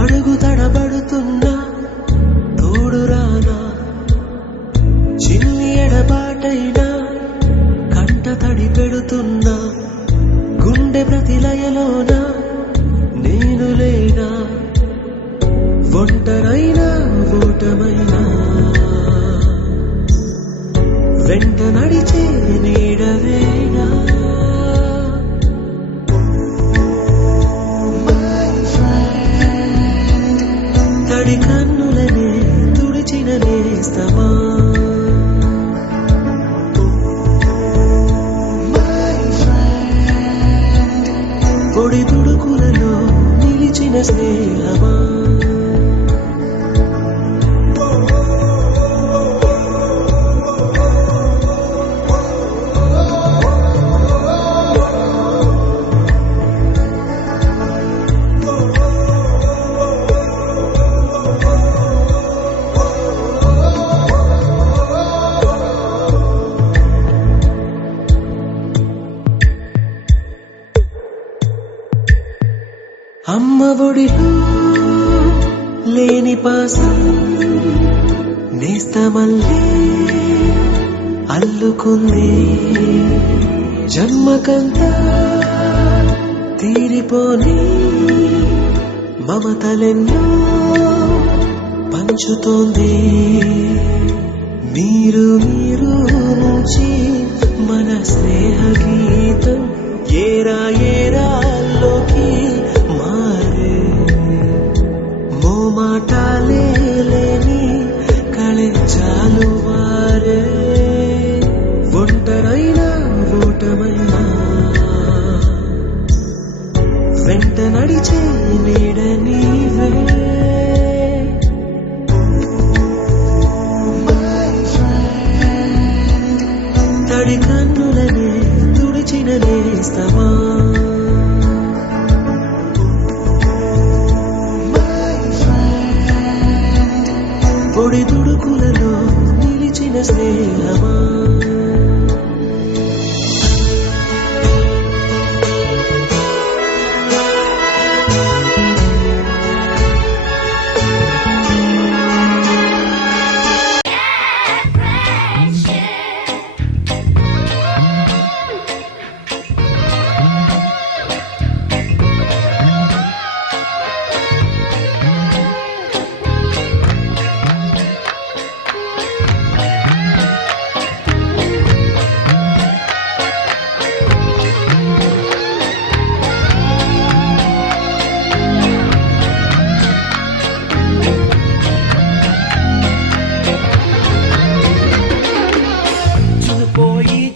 అడుగు తడబడుతున్నా తోడు రానా, చిన్ని ఎడబాటైనా కంట తడి పెడుతున్నా, గుండె ప్రతిలయలోన నేను లేనా, ఒంటరైనా ఓటమైనా వెంట నడిచే నీడవేనా. తడి కన్నులనే తుడిచిన నేస్తమా, పొడి తుడుకులలో నిలిచిన స్నేహమా. అమ్మ ఒడిలో లేని పాసం నేస్తమల్లే అల్లుకుంది, జన్మకంతా తీరిపోని మమతలెన్నో పంచుతోంది. మీరు మీరు నుంచి మన స్నేహ గీతం ఏరా ఏరాల్లోకి మారే, మోమాటాలే లేని కళెంచాలు వారే, ఒంటరైనా ఓటమైనా వెంట నడిచే నీడ నీవే. తడి కన్నులనే తుడిచిన నేస్తమా, పొడి తుడుకులలో నిలిచిన స్నేహమా.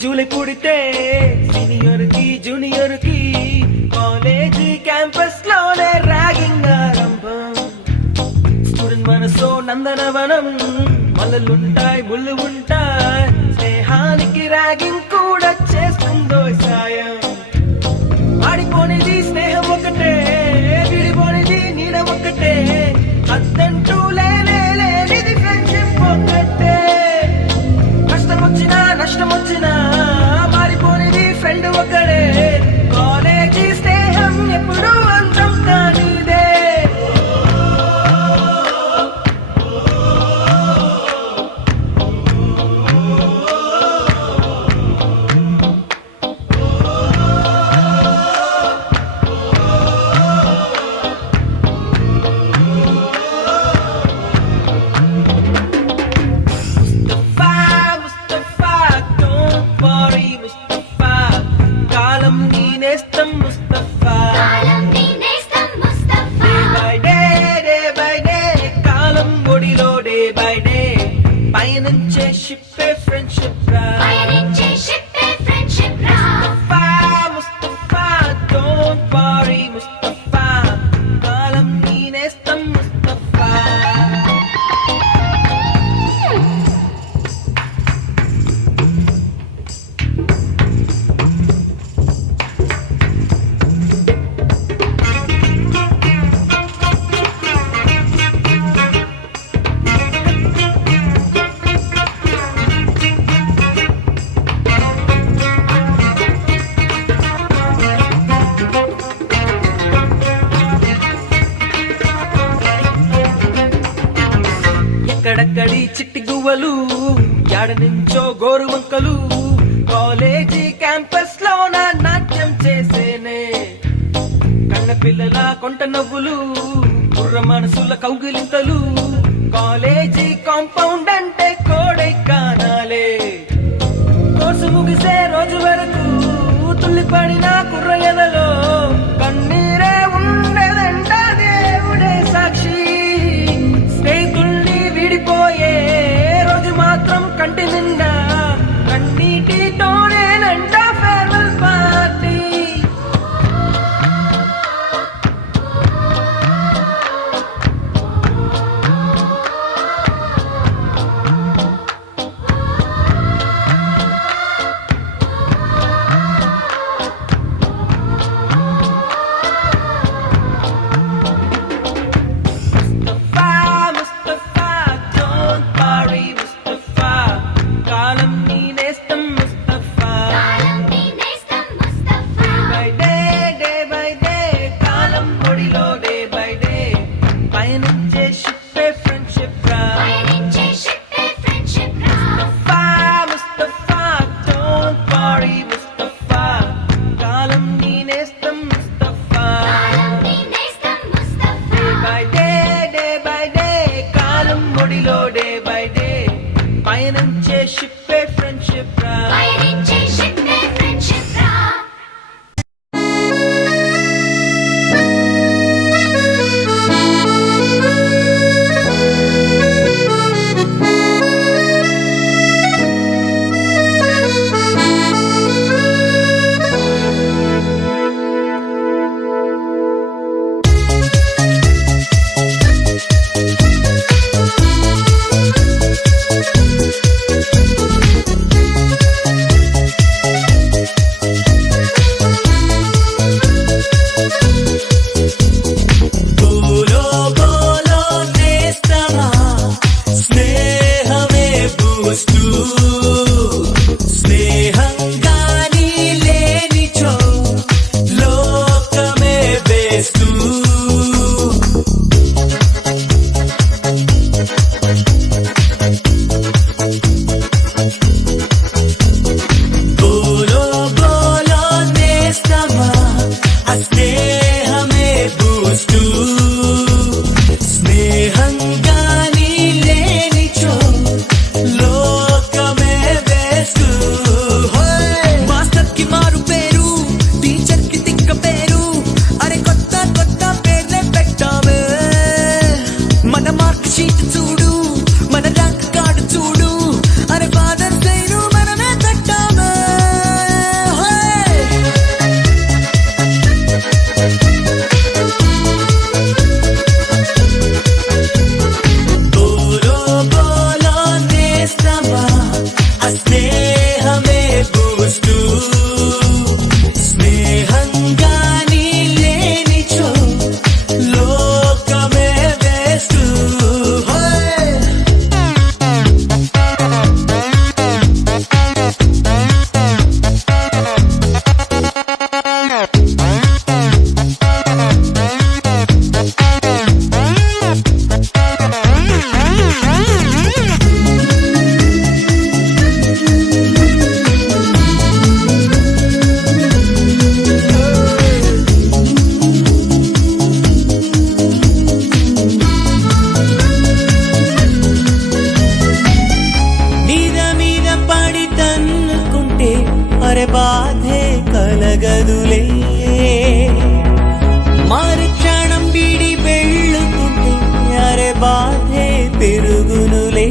జూలై పుడితే సీనియర్ కి జూనియర్ కి కాలేజీ క్యాంపస్ లోనే ర్యాగింగ్ ఆరంభం. స్టూడెంట్ మనసో నందనవనం, మల్లలుంటాయి ముళ్ళు ఉంటాయి, స్నేహానికి ర్యాగింగ్ కూడా చేస్తుందో సాయం. ఆడిపోనిది స్నేహం ఒకటే, విడిపోనిది నీడ ఒకటే, అద్దంటూ లేనిది ఫ్రెండ్షిప్ ఒకటే. కష్టం వచ్చినా నష్టం వచ్చినా మారిపోనిది ఫ్రెండ్ ఒకడే, కాలేజీ స్నేహం ఎప్పుడు అంతం కానిదే. యాడ నుంచో గోరు మొక్కలు కాలేజీ క్యాంపస్ లో నా నాట్యం చేసేనే కన్న పిల్లల కొంట నవ్వులు కుర్ర మనసుల కౌగిలింతలు కాలేజీ కాంపౌండ్ అంటే కోడై కానాలే కోర్సు ముగిసే రోజు వరకు తుల్లిపడిన కుర్ర ఎదలో కన్నీరే ఉండదంట దేవుడే సాక్షి స్నేహితుల్ని విడిపోయే రోజు మాత్రం కంటి నిండా కన్నీటితోనేనంట ఫేర్వెల్ పార్టీ పయనించే షిప్పే ఫ్రెండ్షిప్ రా బాధే కలగదులే మరుక్షణం విడి వెళ్ళుతుంటే అరే బాధే పెరుగునులే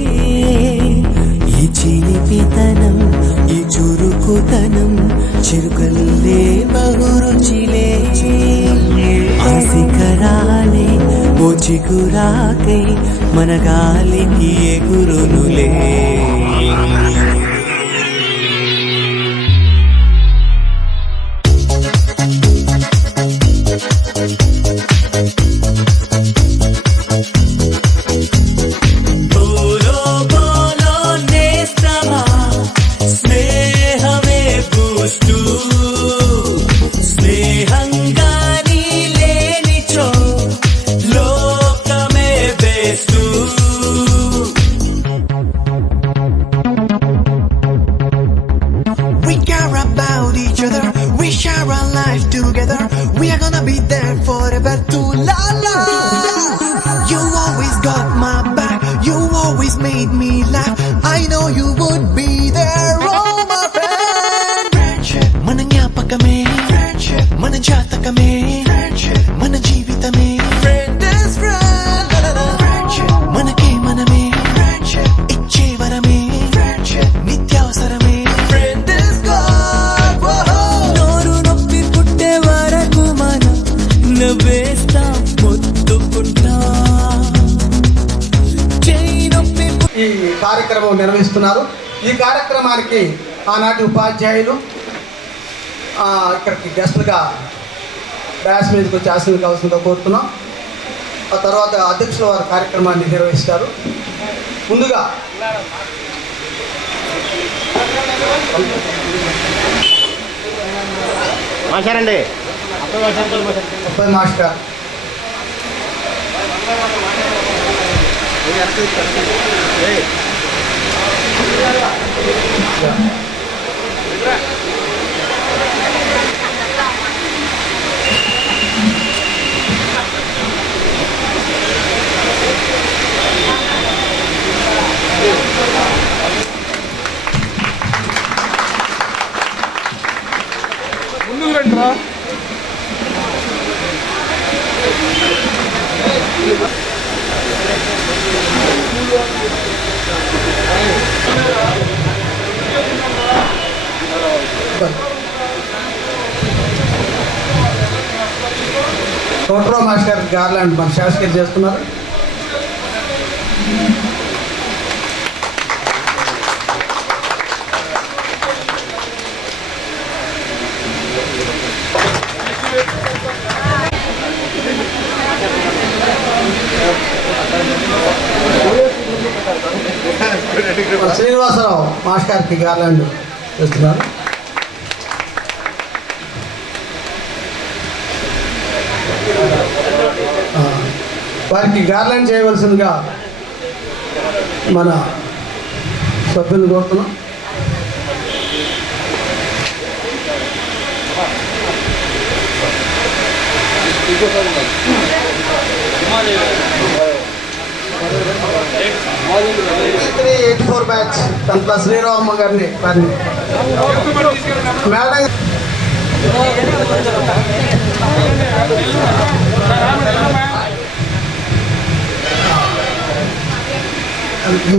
ఈ చిలిపితనం ఈ చురుకుతనం చిరుకల్లే బహురుచిలే ఆశికరాలే ఓ చిగురాకై మన గాలికి ఎగురునులే కార్యక్రమం నిర్వహిస్తున్నారు. ఈ కార్యక్రమానికి ఆనాటి ఉపాధ్యాయులు ఇక్కడికి గెస్టులుగా డాష్ మీదకి వచ్చి ఆశీర్వదించవలసిందిగా కోరుతున్నాం. ఆ తర్వాత అధ్యక్షుల వారు కార్యక్రమాన్ని నిర్వహిస్తారు. ముందుగా మాస్టారండి మాస్టర్ ముందుకు రండిరా. కోట్రావు మాస్టర్ గార్లాండ్ మన శాసకం చేస్తున్నారు. శ్రీనివాసరావు మాస్టర్కి గార్లాండ్ చేస్తున్నారు. వారికి గార్లాండ్ చేయవలసిందిగా మన సభ్యులను కోరుతున్నాం. బ్యాచ్ కంట్ల శ్రీరామమ్మ గారిని మేడం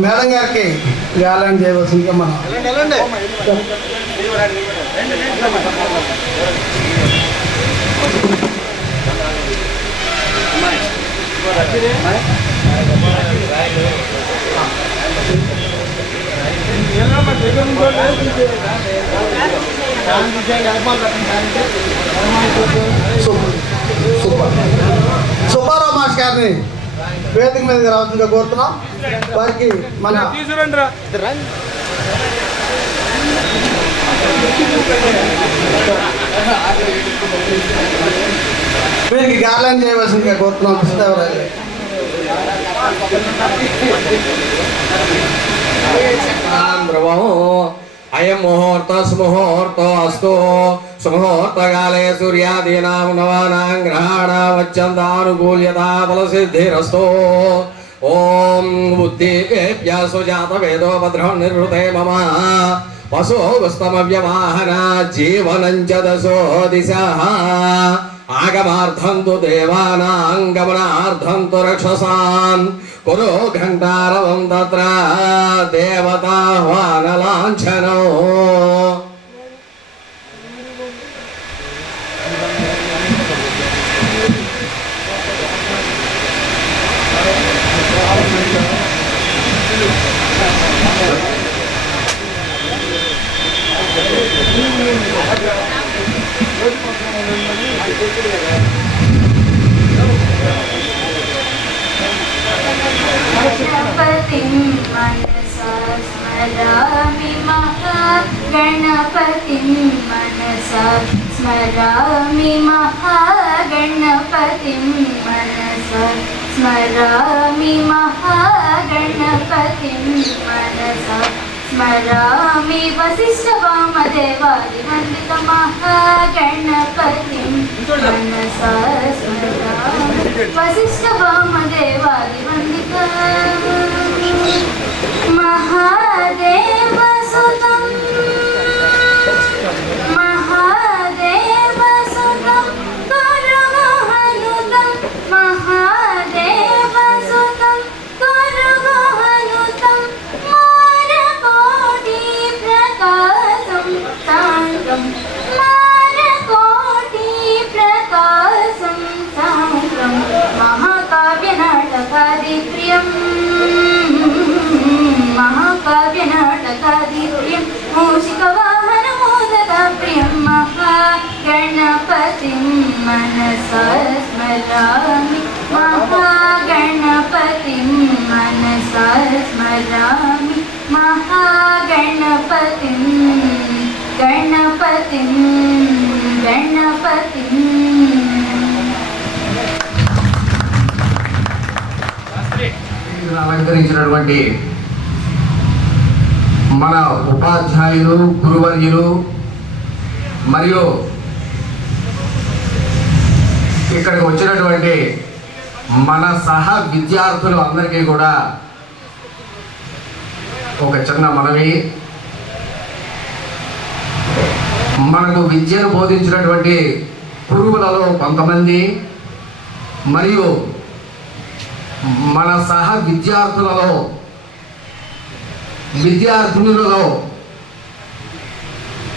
మేడం గారికి గార్లాండ్ చేయవలసిందిగా మనం సుబ్బారావు మాస్టర్ గారిని వేదిక మీదకి రావాల్సిందిగా కోరుతున్నాం. వారికి మన వీరికి గార్లాండ్ చేయవలసిందిగా కోరుతున్నాం. కృష్ణదేవరాయలు అయం ముహూర్త సుముహూర్త అస్తు సుముహూర్తకాలే సూర్యాదీనాం నవానాం గ్రహాణాం వచ్చందానుకూల్యతా ఫలసిద్ధిరస్తు. ఓం బుద్ధిభ్యా సుజాత వేదో భద్రం నిర్వృతే మమ వసోస్తమవ్యవాహన జీవనం చ దశో దిశః ఆగమార్థం తు దేవానాం గమనార్థం తు రక్షసాన్ కురు ఘంటారవం తత్ర దేవతాహ్వానలాంఛనో. गणपतिं मनसा स्मरामि महागणपतिं मनसा स्मरामि महागणपतिं मनसा स्मरामि महागणपतिं मनसा स्मरामि वसिष्ठवामदेवादिवन्दित महागणपतिं मनसा स्मरामि वसिष्ठवामदेवादिवन्दित महादेवसुतं महादेवसुतं गुरुमहनुतं महादेवसुतं गुरुमहनुतं मारकोटिप्रकाशं शान्तं मारकोटिप्रकाशं शान्तं महाकाव्य स्मरामि महागणपतिं मनसा स्मरामि महागणपतिं गणपतिं అలంకరించినటువంటి మన ఉపాధ్యాయులు, గురువర్యులు మరియు ఇక్కడికి వచ్చినటువంటి మన సహా విద్యార్థులు అందరికీ కూడా ఒక చిన్న మనవి. మనకు విద్యను బోధించినటువంటి గురువులలో కొంతమంది మరియు మన సహ విద్యార్థినులలో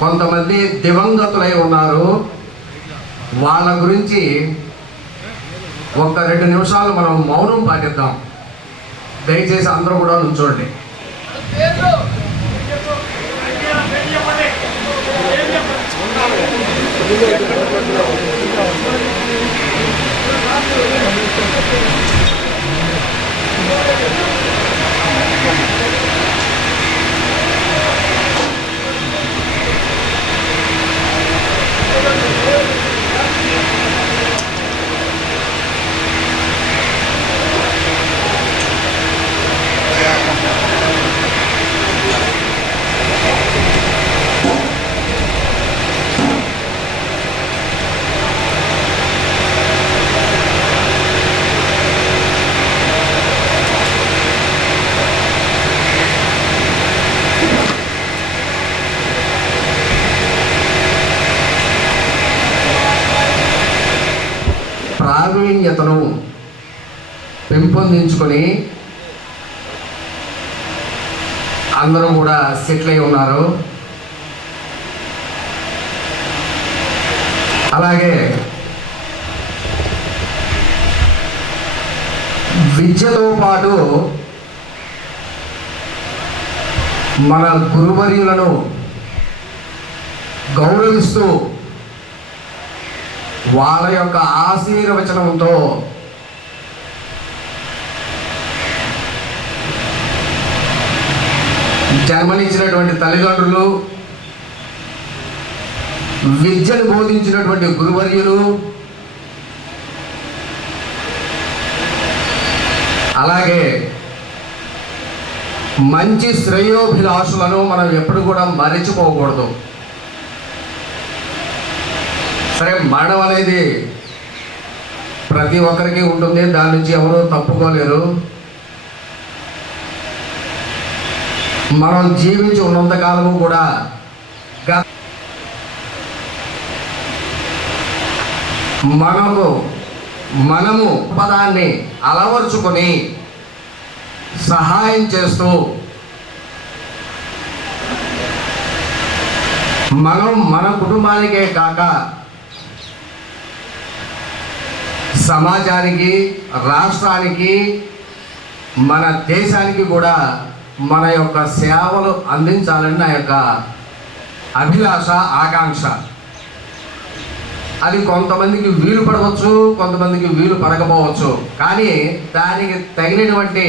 కొంతమంది దివంగతులై ఉన్నారు. వాళ్ళ గురించి ఒక 2 నిమిషాలు మనం మౌనం పాటిద్దాం. దయచేసి అందరూ కూడా నుంచోండి. ప్రావీణ్యతను పెంపొందించుకొని అందరూ కూడా సెటిల్ అయి ఉన్నారు. అలాగే విద్యతో పాటు మన గురువర్యులను గౌరవిస్తూ వాళ్ళ యొక్క ఆశీర్వచనంతో జన్మనిచ్చినటువంటి తల్లిదండ్రులు, విద్యను బోధించినటువంటి గురువర్యులు, అలాగే మంచి శ్రేయోభిలాషులను మనం ఎప్పుడు కూడా మరిచిపోకూడదు. సరే, మరణం అనేది ప్రతి ఒక్కరికి ఉంటుంది, దాని నుంచి ఎవరు తప్పుకోలేరు. మనం జీవించి ఉన్నంతకాలము కూడా మనము పదాన్ని అలవర్చుకొని సహాయం చేస్తూ మనం మన కుటుంబానికే కాక సమాజానికి, రాష్ట్రానికి, మన దేశానికి కూడా మన యొక్క సేవలు అందించాలని నా యొక్క అభిలాష, ఆకాంక్ష. అది కొంతమందికి వీలు పడవచ్చు, కొంతమందికి వీలు పడకపోవచ్చు. కానీ దానికి తగినటువంటి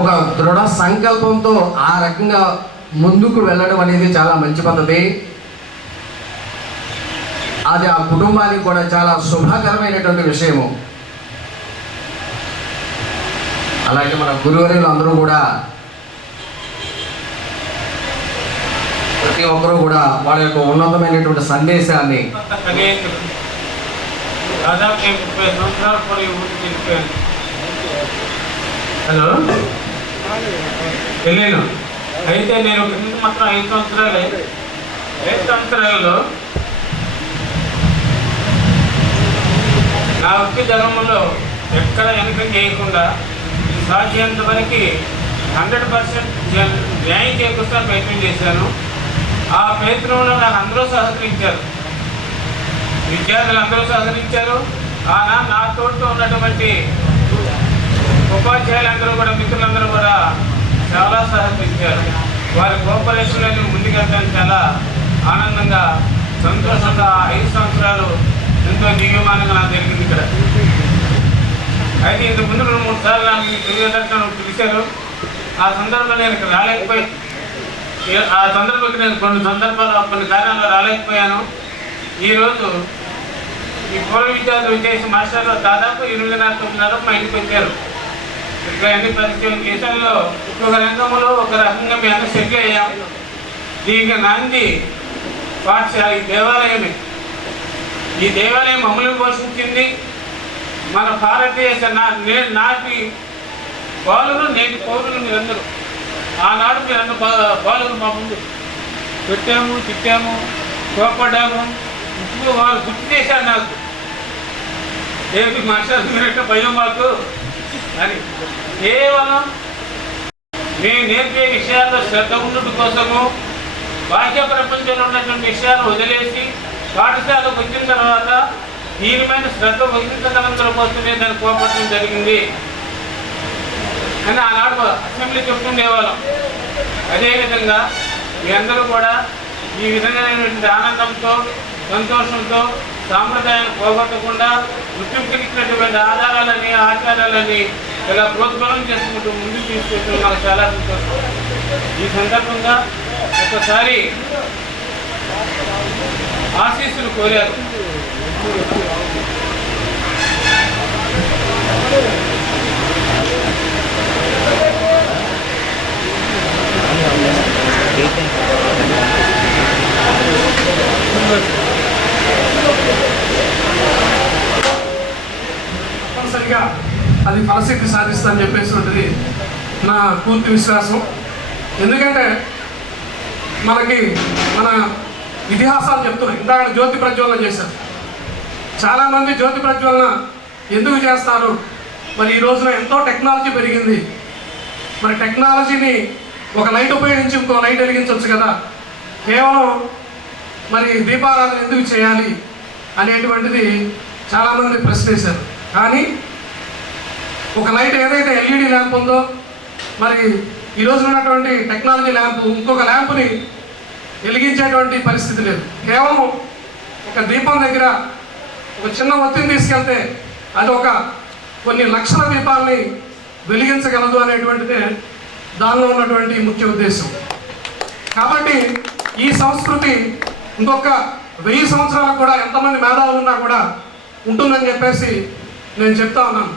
ఒక దృఢ సంకల్పంతో ఆ రకంగా ముందుకు వెళ్ళడం అనేది చాలా మంచి పద్ధతి. అది ఆ కుటుంబానికి కూడా చాలా శుభకరమైనటువంటి విషయము. అలాగే మన గురువర్యులు అందరూ కూడా ప్రతి ఒక్కరూ కూడా వాళ్ళ యొక్క ఉన్నతమైనటువంటి సందేశాన్ని హలో వెళ్ళాను. అయితే నేను మాత్రం 5 సంవత్సరాలలో నా వృత్తి ధర్మంలో ఎక్కడ వెనక చేయకుండా సాధ్యంత వరకు 100% న్యాయం చేకూర్చడానికి ప్రయత్నం చేశాను. ఆ ప్రయత్నంలో నాకు అందరూ సహకరించారు, విద్యార్థులు అందరూ సహకరించారు. నా తోడుతో ఉన్నటువంటి ఉపాధ్యాయులందరూ కూడా, మిత్రులందరూ కూడా చాలా సహకరించారు. వారి కోఆపరేషన్లను ముందుకెళ్ళడానికి చాలా ఆనందంగా, సంతోషంగా 5 సంవత్సరాలు ఎంతో దివ్యమానంగా నాకు జరిగింది ఇక్కడ. అయితే ఇంతకు ముందు 2-3 సార్లు నాకు తెలియదర్శనం పిలిచారు. ఆ సందర్భంలో నేను ఇక్కడ రాలేకపోయి ఆ సందర్భంలో నేను కొన్ని కారణాల్లో రాలేకపోయాను. ఈరోజు ఈ పూర్వ విద్యార్థులు చేసి మాస్టర్లు దాదాపు 8:30-9 మా ఇంటికి వచ్చారు. ఇక్కడ అన్ని పరిచయం దేశంలో ఒక రంగంలో ఒక రకంగా మేము అందరూ సెటిల్ అయ్యాం. దీనికి నాంది పాఠశాల ఈ దేవాలయమే. ఈ దేవాలయం మమ్మల్ని పోషించింది. మన భారతదేశ నాటి బాలురు నేటి పౌరులు మీరందరూ. ఆనాడు మీరందరూ బాలురు మా ముందు పెట్టాము, తిట్టాము, కోపడ్డాము. ఇప్పుడు వాళ్ళు గుర్తు చేశారు నాకు, ఏమి మాస్టర్ మీరంటే భయం మాకు అని. కేవలం మేము నేర్పే విషయాల్లో శ్రద్ధ ఉండటం కోసము బాహ్య ప్రపంచంలో ఉన్నటువంటి విషయాలు వదిలేసి పాఠశాలకు వచ్చిన తర్వాత దీనిపైన శ్రద్ధ వహించగలందరి కోసమే దాన్ని కోపడటం జరిగింది అని ఆనాడు అసెంబ్లీ చెప్తుండేవాళ్ళం. అదేవిధంగా మీ అందరూ కూడా ఈ విధమైనటువంటి ఆనందంతో, సంతోషంతో, సాంప్రదాయాన్ని పోగొట్టకుండా గుర్తింపునిచ్చినటువంటి ఆధారాలని, ఆచారాలని ఇలా ప్రోత్సాహం చేసుకుంటూ ముందుకు తీసుకెళ్తూ నాకు చాలా సంతోషం. ఈ సందర్భంగా ఒకసారి ఆశీస్సులు కోరారు. తప్పనిసరిగా అది ఫలసిద్ధి సాధిస్తుందని చెప్పేసినది నా పూర్తి విశ్వాసం. ఎందుకంటే మనకి మన ఇతిహాసాలు చెప్తున్నాయి. ఇందాక జ్యోతి ప్రజ్వలన చేశారు. చాలామంది జ్యోతి ప్రజ్వలన ఎందుకు చేస్తారు? మరి ఈ రోజున ఎంతో టెక్నాలజీ పెరిగింది. మరి టెక్నాలజీని ఒక లైట్ ఉపయోగించి ఇంకో లైట్ వెలిగించవచ్చు కదా. కేవలం మరి దీపారాధన ఎందుకు చేయాలి అనేటువంటిది చాలామంది ప్రశ్నించారు. కానీ ఒక లైట్ ఏదైతే ఎల్ఈడి ల్యాంప్ ఉందో, మరి ఈ రోజు ఉన్నటువంటి టెక్నాలజీ ల్యాంపు ఇంకొక ల్యాంపుని వెలిగించేటువంటి పరిస్థితి లేదు. కేవలం ఒక దీపం దగ్గర ఒక చిన్న ఒత్తిని తీసుకెళ్తే అది ఒక కొన్ని లక్షల దీపాలని వెలిగించగలదు అనేటువంటిదే దానిలో ఉన్నటువంటి ముఖ్య ఉద్దేశం. కాబట్టి ఈ సంస్కృతి ఇంకొక 1000 సంవత్సరాలకు కూడా ఎంతమంది మేధావులు ఉన్నా కూడా ఉంటుందని చెప్పేసి నేను చెప్తా ఉన్నాను.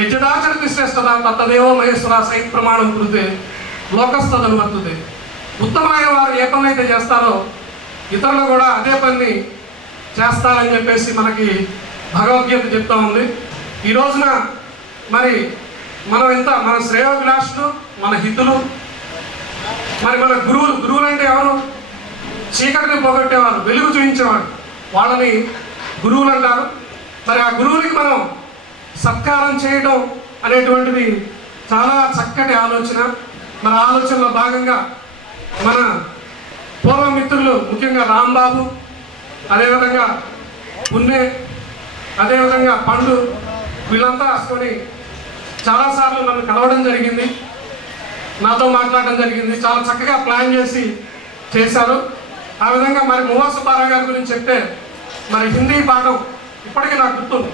యజ్ఞాచరతి శ్రేష్టత తత్తదేవో మహేశ్వర సై ప్రమాణం కృతే లోకస్తదను వర్తుతే. ఉత్తమమైన వారు ఏ పని అయితే చేస్తారో ఇతరులు కూడా అదే పని చేస్తారని చెప్పేసి మనకి భగవద్గీత చెప్తా ఉంది. ఈ రోజున మరి మనం మన శ్రేయోభిలాషులు, మన హితులు, మరి మన గురువులు అంటే ఎవరు? చీకటిని పోగొట్టేవారు, వెలుగు చూపించేవాడు, వాళ్ళని గురువులు అంటారు. మరి ఆ గురువులకి మనం సత్కారం చేయడం అనేటువంటిది చాలా చక్కటి ఆలోచన. మన ఆలోచనలో భాగంగా మన పూర్వ మిత్రులు ముఖ్యంగా రాంబాబు, అదేవిధంగా పున్నే, అదేవిధంగా పండు, వీళ్ళంతా వసుకొని చాలాసార్లు నన్ను కలవడం జరిగింది, నాతో మాట్లాడడం జరిగింది. చాలా చక్కగా ప్లాన్ చేసి చేశారు. ఆ విధంగా మరి మువ్వా సుబ్బారావు గారి గురించి చెప్తే మరి హిందీ పాఠం ఇప్పటికీ నాకు గుర్తుంది.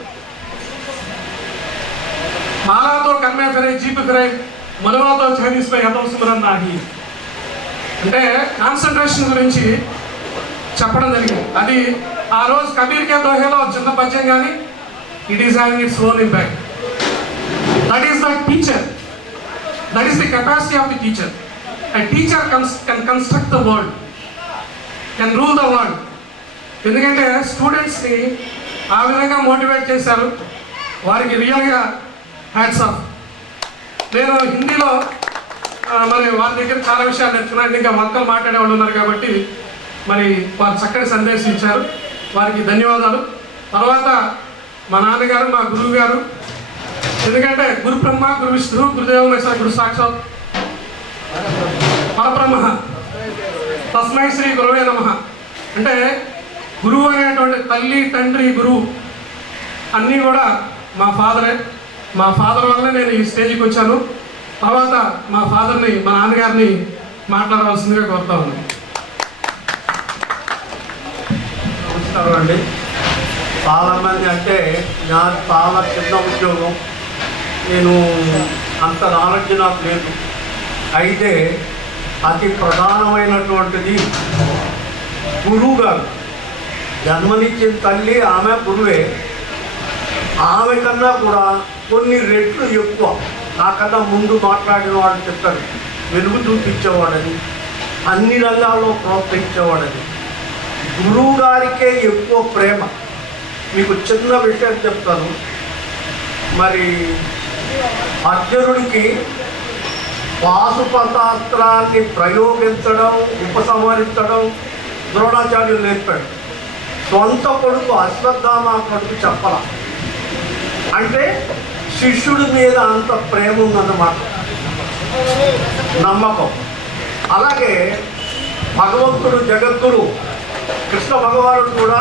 మాలాతో కన్మే ఫిరై జీప్ ఫిరై మనువాతో చైనీస్ పై హతం సుమరన్ నాగి అంటే కాన్సన్ట్రేషన్ గురించి చెప్పడం జరిగింది. అది ఆ రోజు కబీర్ కే దోహేలో చిన్న పద్యం, కానీ it is having its own impact. That is the teacher, that is the capacity of the teacher. A teacher can construct the world, can rule the world. ఎందుకంటే స్టూడెంట్స్ని ఆ విధంగా మోటివేట్ చేశారు. వారికి రియల్గా హ్యాట్స్ ఆఫ్. నేను హిందీలో మరి వారి దగ్గర చాలా విషయాలు నేర్చుకున్నాను. ఇంకా మొక్కలు మాట్లాడే వాళ్ళు ఉన్నారు కాబట్టి మరి వారు చక్కటి సందేశం ఇచ్చారు. వారికి ధన్యవాదాలు. తర్వాత మా నాన్నగారు, మా గురువు గారు, ఎందుకంటే గురు బ్రహ్మ, గురు విష్ణు, గురుదేవ మహేశ్వర, గురు సాక్షాత్ పరబ్రహ్మ, తస్మై శ్రీ గురువే నమః. అంటే గురువు అనేటువంటి తల్లి, తండ్రి, గురువు అన్నీ కూడా మా ఫాదరే. మా ఫాదర్ వల్లనే నేను ఈ స్టేజ్కి వచ్చాను. తర్వాత మా ఫాదర్ని, మా నాన్నగారిని మాట్లాడవలసిందిగా కోరుతా ఉన్నాను. నమస్కారం అండి. చాలామంది అంటే నాకు చాలా చిన్న ఉద్యోగం, నేను అంత నాలెడ్జ్ నాకు లేదు. అయితే అతి ప్రధానమైనటువంటిది గురువు గారు. జన్మనిచ్చిన తల్లి ఆమె గురువే. ఆమె కన్నా కూడా కొన్ని రెట్లు ఎక్కువ నాకన్నా ముందు మాట్లాడిన వాళ్ళు చెప్తారు, వెలుగు చూపించేవాడని, అన్ని రంగాల్లో ప్రోత్సహించేవాడని. గురువు గారికే ఎక్కువ ప్రేమ. మీకు చిన్న విషయం చెప్తాను. మరి అర్జునుడికి పాశుపతాస్త్రాన్ని ప్రయోగించడం, ఉపసంహరించడం ద్రోణాచార్యులు నేర్పాడు. సొంత కొడుకు అశ్వత్థామ కొడుకు చెప్పాల. అంటే శిష్యుడి మీద అంత ప్రేమ ఉందన్నమాట, నమ్మకం. అలాగే భగవంతుడు, జగద్గురు కృష్ణ భగవానుడు కూడా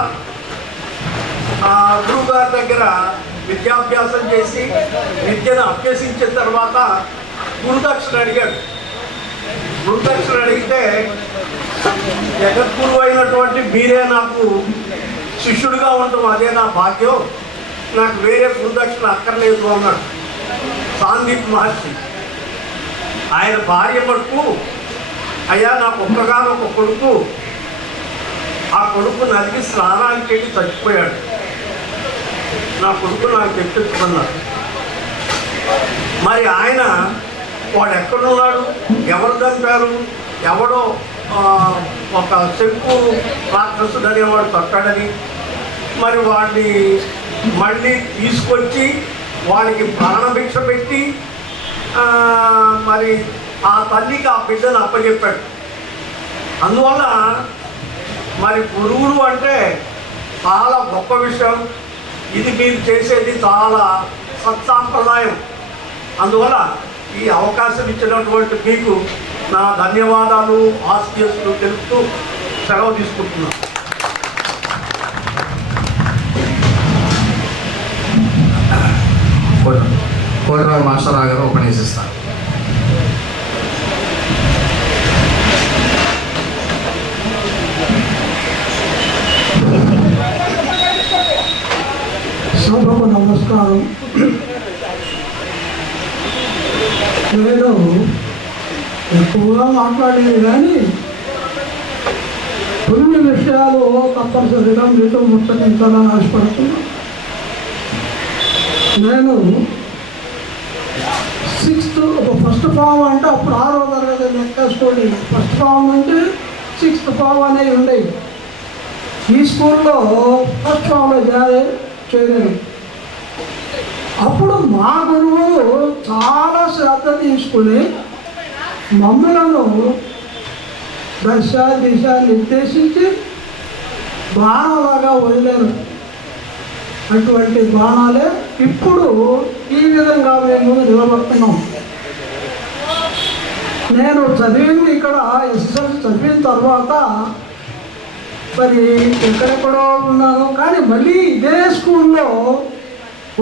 గురువు గారి దగ్గర విద్యాభ్యాసం చేసి విద్యను అభ్యసించిన తర్వాత గురుదక్షిణ అడిగాడు. గురుదక్షిణ అడిగితే జగద్గురు అయినటువంటి మీరే నాకు శిష్యుడిగా ఉండటం అదే నా భాగ్యం, నాకు వేరే గురుదక్షిణ అక్కర్లేదు అన్నాడు సాందీప్ మహర్షి. ఆయన భార్య మటుకు, అయ్యా నాకు ఒక్కగానొక్క కొడుకు, ఆ కొడుకు నదికి స్నానానికి వెళ్ళి చచ్చిపోయాడు, నా కొడుకు నాకు తెప్పించుకున్నాడు. మరి ఆయన వాడు ఎక్కడున్నాడు, ఎవరు చంపారు, ఎవడో ఒక శంకు రాక్షసుడు అనేవాడు తట్టాడని, మరి వాడిని మళ్ళీ తీసుకొచ్చి వాడికి ప్రాణభిక్ష పెట్టి మరి ఆ తల్లికి ఆ బిడ్డను అప్పచెప్పాడు. అందువల్ల మరి గురువులు అంటే చాలా గొప్ప విషయం. ఇది మీరు చేసేది చాలా సత్సాంప్రదాయం. అందువల్ల ఈ అవకాశం ఇచ్చినటువంటి మీకు నా ధన్యవాదాలు, ఆశీస్సులు తెలుపుతూ సెలవు తీసుకుంటున్నాను. కోటరావు మాస్టర్ గారు ఉపన్యసిస్తారు. సభకు నమస్కారం. నేను ఎక్కువగా మాట్లాడేది కానీ కొన్ని విషయాలు తప్పనిసరిగా మీతో ముచ్చటించాలని ఆశపడుతున్నాను. నేను 6th ఫస్ట్ ఫామ్ అంటే అప్పుడు 6వ తరగతి లెక్కేసుకోండి. ఫస్ట్ ఫామ్ అంటే 6th ఫామ్ అనేవి ఉండేవి. ఈ స్కూల్లో ఫస్ట్ ఫామ్లో చేయలేదు. అప్పుడు మా గురువు చాలా శ్రద్ధ తీసుకుని మమ్మలను దశ దిశ నిర్దేశించి బాణాలాగా వదిలేరు. అటువంటి బాణాలే ఇప్పుడు ఈ విధంగా మేము నిలబడుతున్నాం. నేను చదివింది ఇక్కడ ఎస్ఎస్ఎల్సీ చదివిన తర్వాత మరి ఎక్కడెక్కడో ఉన్నాను, కానీ మళ్ళీ ఇదే స్కూల్లో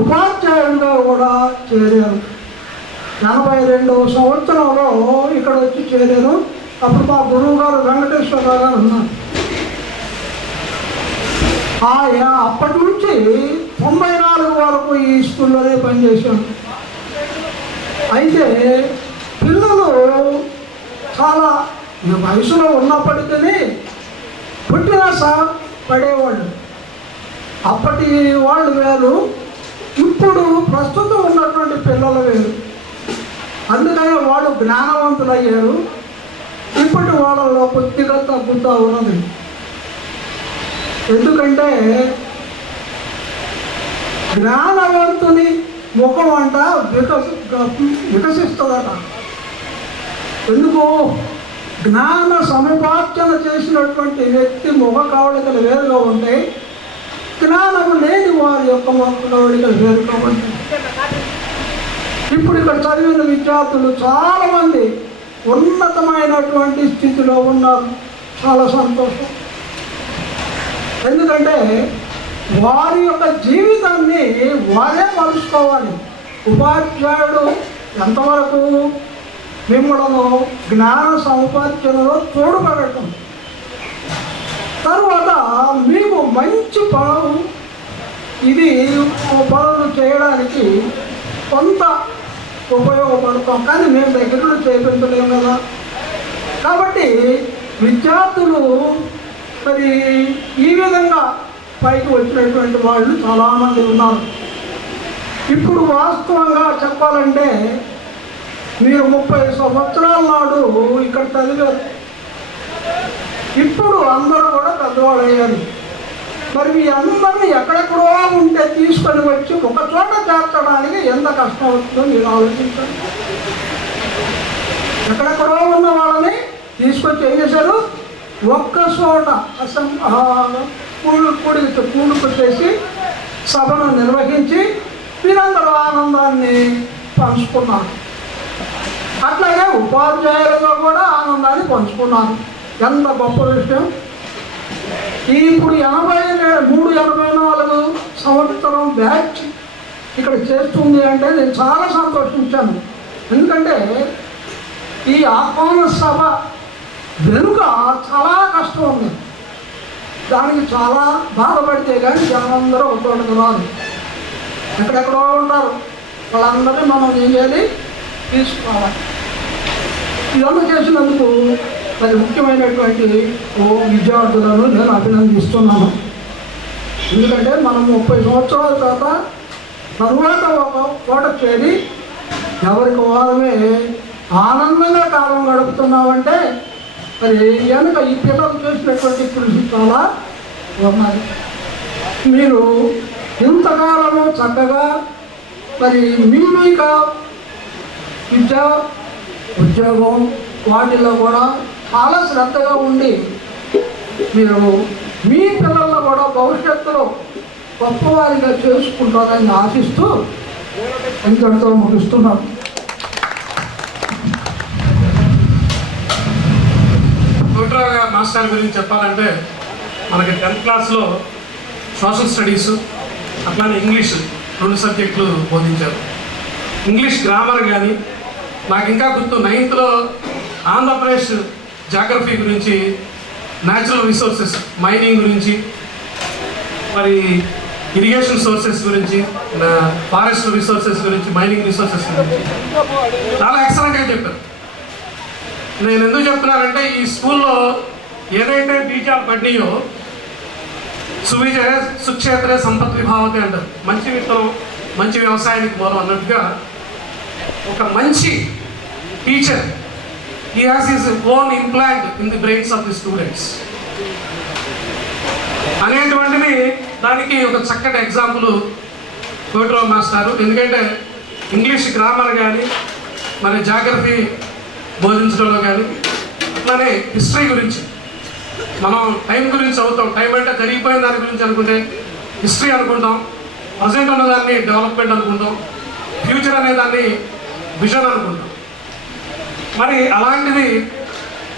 ఉపాధ్యాయులుగా కూడా చేరాను. 82వ సంవత్సరంలో ఇక్కడ వచ్చి చేరాను. అప్పుడు మా గురువు గారు వెంకటేశ్వరరావు గారు ఉన్నారు. అప్పటి నుంచి 94 వరకు ఈ స్కూల్లోనే పనిచేశాను. అయితే పిల్లలు చాలా వయసులో ఉన్నప్పటికీ పుట్టిన పడేవాళ్ళు. అప్పటి వాళ్ళు వేరు, ఇప్పుడు ప్రస్తుతం ఉన్నటువంటి పిల్లలు వేరు. అందుకని వాళ్ళు జ్ఞానవంతులయ్యారు. ఇప్పటి వాళ్ళలో కొద్దిగా తగ్గుతూ ఉన్నది. ఎందుకంటే జ్ఞానవంతుని ముఖం అంట వికసిస్తుందట. ఎందుకు? జ్ఞాన సముపార్జన చేసినటువంటి వ్యక్తి ముఖ కవళికలు వేరుగా ఉంటాయి, జ్ఞానము లేని వారి యొక్క ముఖ కవళికలు వేరుగా ఉంటాయి. ఇప్పుడు ఇక్కడ చదివిన విద్యార్థులు చాలామంది ఉన్నతమైనటువంటి స్థితిలో ఉన్నారు. చాలా సంతోషం. ఎందుకంటే వారి యొక్క జీవితాన్ని వారే మలుచుకోవాలి. ఉపాధ్యాయుడు ఎంతవరకు మిమ్మలను జ్ఞాన సముపార్జనలో తోడ్పడటం, తర్వాత మీకు మంచి ఇది పనులు చేయడానికి కొంత ఉపయోగపడతాం, కానీ మేము దగ్గరలో చేపించలేము కదా. కాబట్టి విద్యార్థులు మరి ఈ విధంగా పైకి వచ్చినటువంటి వాళ్ళు చాలామంది ఉన్నారు. ఇప్పుడు వాస్తవంగా చెప్పాలంటే మీరు 30 సంవత్సరాల నాడు ఇక్కడ చదివారు, ఇప్పుడు అందరూ కూడా పెద్దవాళ్ళు అయ్యారు. మరి మీ అందరినీ ఎక్కడెక్కడో ఉంటే తీసుకొని వచ్చి ఒక చోట చేర్చడానికి ఎంత కష్టం అవుతుందో మీరు ఆలోచించండి. ఎక్కడెక్కడో ఉన్న వాళ్ళని తీసుకొచ్చి ఏం చేశారు, ఒక్క చోట కూడుకు చేసి సభను నిర్వహించి మీరందరూ ఆనందాన్ని పంచుకున్నారు. అట్లాగే ఉపాధ్యాయులుగా కూడా ఆనందాన్ని పంచుకున్నారు. ఎంత గొప్ప విషయం. ఇప్పుడు 83-84 సంవత్సరం బ్యాచ్ ఇక్కడ చేస్తుంది అంటే నేను చాలా సంతోషించాను. ఎందుకంటే ఈ ఆహ్వాన సభ వెనుక చాలా కష్టం ఉంది. దానికి చాలా బాధపడితే కానీ జనందరూ ఒకటి రాదు, ఎక్కడెక్కడో ఉంటారు. వాళ్ళందరినీ మనం ఏం చేయాలి, తీసుకోవాలి. ఇదంతా చేసినందుకు మరి ముఖ్యమైనటువంటి విద్యార్థులను నేను అభినందిస్తున్నాను. ఎందుకంటే మనం 30 సంవత్సరాల తర్వాత ఒక చోట చేరి ఎవరికి వారమే ఆనందంగా కాలం గడుపుతున్నామంటే మరి వెనుక ఈ పిల్లలు చేసినటువంటి కృషి చాలా ఉన్నది. మీరు ఇంతకాలము చక్కగా మరి మీక విద్య ఉద్యోగం వాటిల్లో కూడా చాలా శ్రద్ధగా ఉండి మీరు మీ పిల్లలను కూడా భవిష్యత్తులో గొప్పవారిగా చేసుకుంటారని ఆశిస్తూ ఇంతటితో ముగిస్తున్నాం. కోట్రావు మాస్టర్ గురించి చెప్పాలంటే మనకి 10th క్లాస్లో సోషల్ స్టడీస్ అట్లానే ఇంగ్లీష్ 2 సబ్జెక్టులు బోధించారు. ఇంగ్లీష్ గ్రామర్ కానీ నాకు ఇంకా గుర్తు 9th ఆంధ్రప్రదేశ్ జాగ్రఫీ గురించి, న్యాచురల్ రిసోర్సెస్ మైనింగ్ గురించి, మరి ఇరిగేషన్ సోర్సెస్ గురించి, ఫారెస్ట్ రిసోర్సెస్ గురించి, మైనింగ్ రిసోర్సెస్ గురించి చాలా ఎక్సలెంట్గా చెప్పారు. నేను ఎందుకు చెప్తున్నానంటే ఈ స్కూల్లో ఏదైతే బీజాలు పడినాయో సువిజయ సుక్షేత్రే సంపత్ విభావతి అంటారు. మంచి విత్తనం మంచి వ్యవసాయానికి మూలం అన్నట్టుగా ఒక మంచి teacher he has his own implant in the brains of the students అనేటువంటిది దానికి ఒక చక్కటి ఎగ్జాంపుల్ కోట్రావు మాస్టారు. ఎందుకంటే ఇంగ్లీష్ గ్రామర్ కానీ మరి జాగ్రఫీ బోధించడంలో కానీ అట్లానే హిస్టరీ గురించి మనం టైం గురించి చదువుతాం. టైం అంటే జరిగిపోయిన దాని గురించి అనుకుంటే హిస్టరీ అనుకుంటాం, ప్రజెంట్ ఉన్నదాన్ని డెవలప్మెంట్ అనుకుంటాం, ఫ్యూచర్ అనేదాన్ని విజన్ అనుకుంటాం. మరి అలాంటిది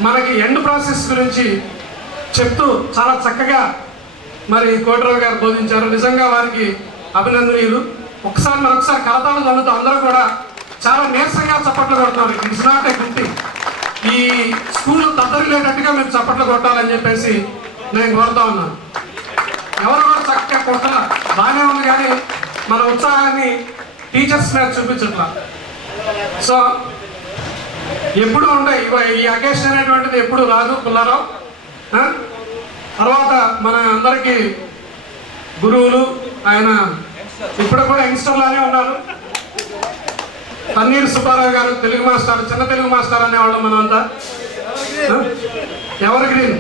మనకి ఎండ్ ప్రాసెస్ గురించి చెప్తూ చాలా చక్కగా మరి కోట్రావు గారు బోధించారు. నిజంగా వారికి అభినందనీయులు. మరొకసారి కరతాళం చదువుతూ అందరూ కూడా చాలా నీరసంగా చప్పట్లు కొడుతున్నారు. It's not a good thing. ఈ స్కూల్లో తద్దరిల్లేటట్టుగా మీరు చప్పట్లు కొట్టాలని చెప్పేసి నేను కోరుతా ఉన్నాను. ఎవరు కూడా చక్కగా కొట్టాల బాగానే ఉంది, కానీ మన ఉత్సాహాన్ని టీచర్స్ మీద చూపించట్లా. సో ఎప్పుడు ఉంటాయి ఈ అకేషన్ అనేటువంటిది, ఎప్పుడు రాదు పుల్లారావు. తర్వాత మన అందరికీ గురువులు ఆయన ఇప్పుడు కూడా యంగ్స్టర్లానే ఉన్నారు. పన్నీరు సుబ్బారావు గారు తెలుగు మాస్టర్, చిన్న తెలుగు మాస్టర్ అనేవాళ్ళం మనమంతా. Evergreen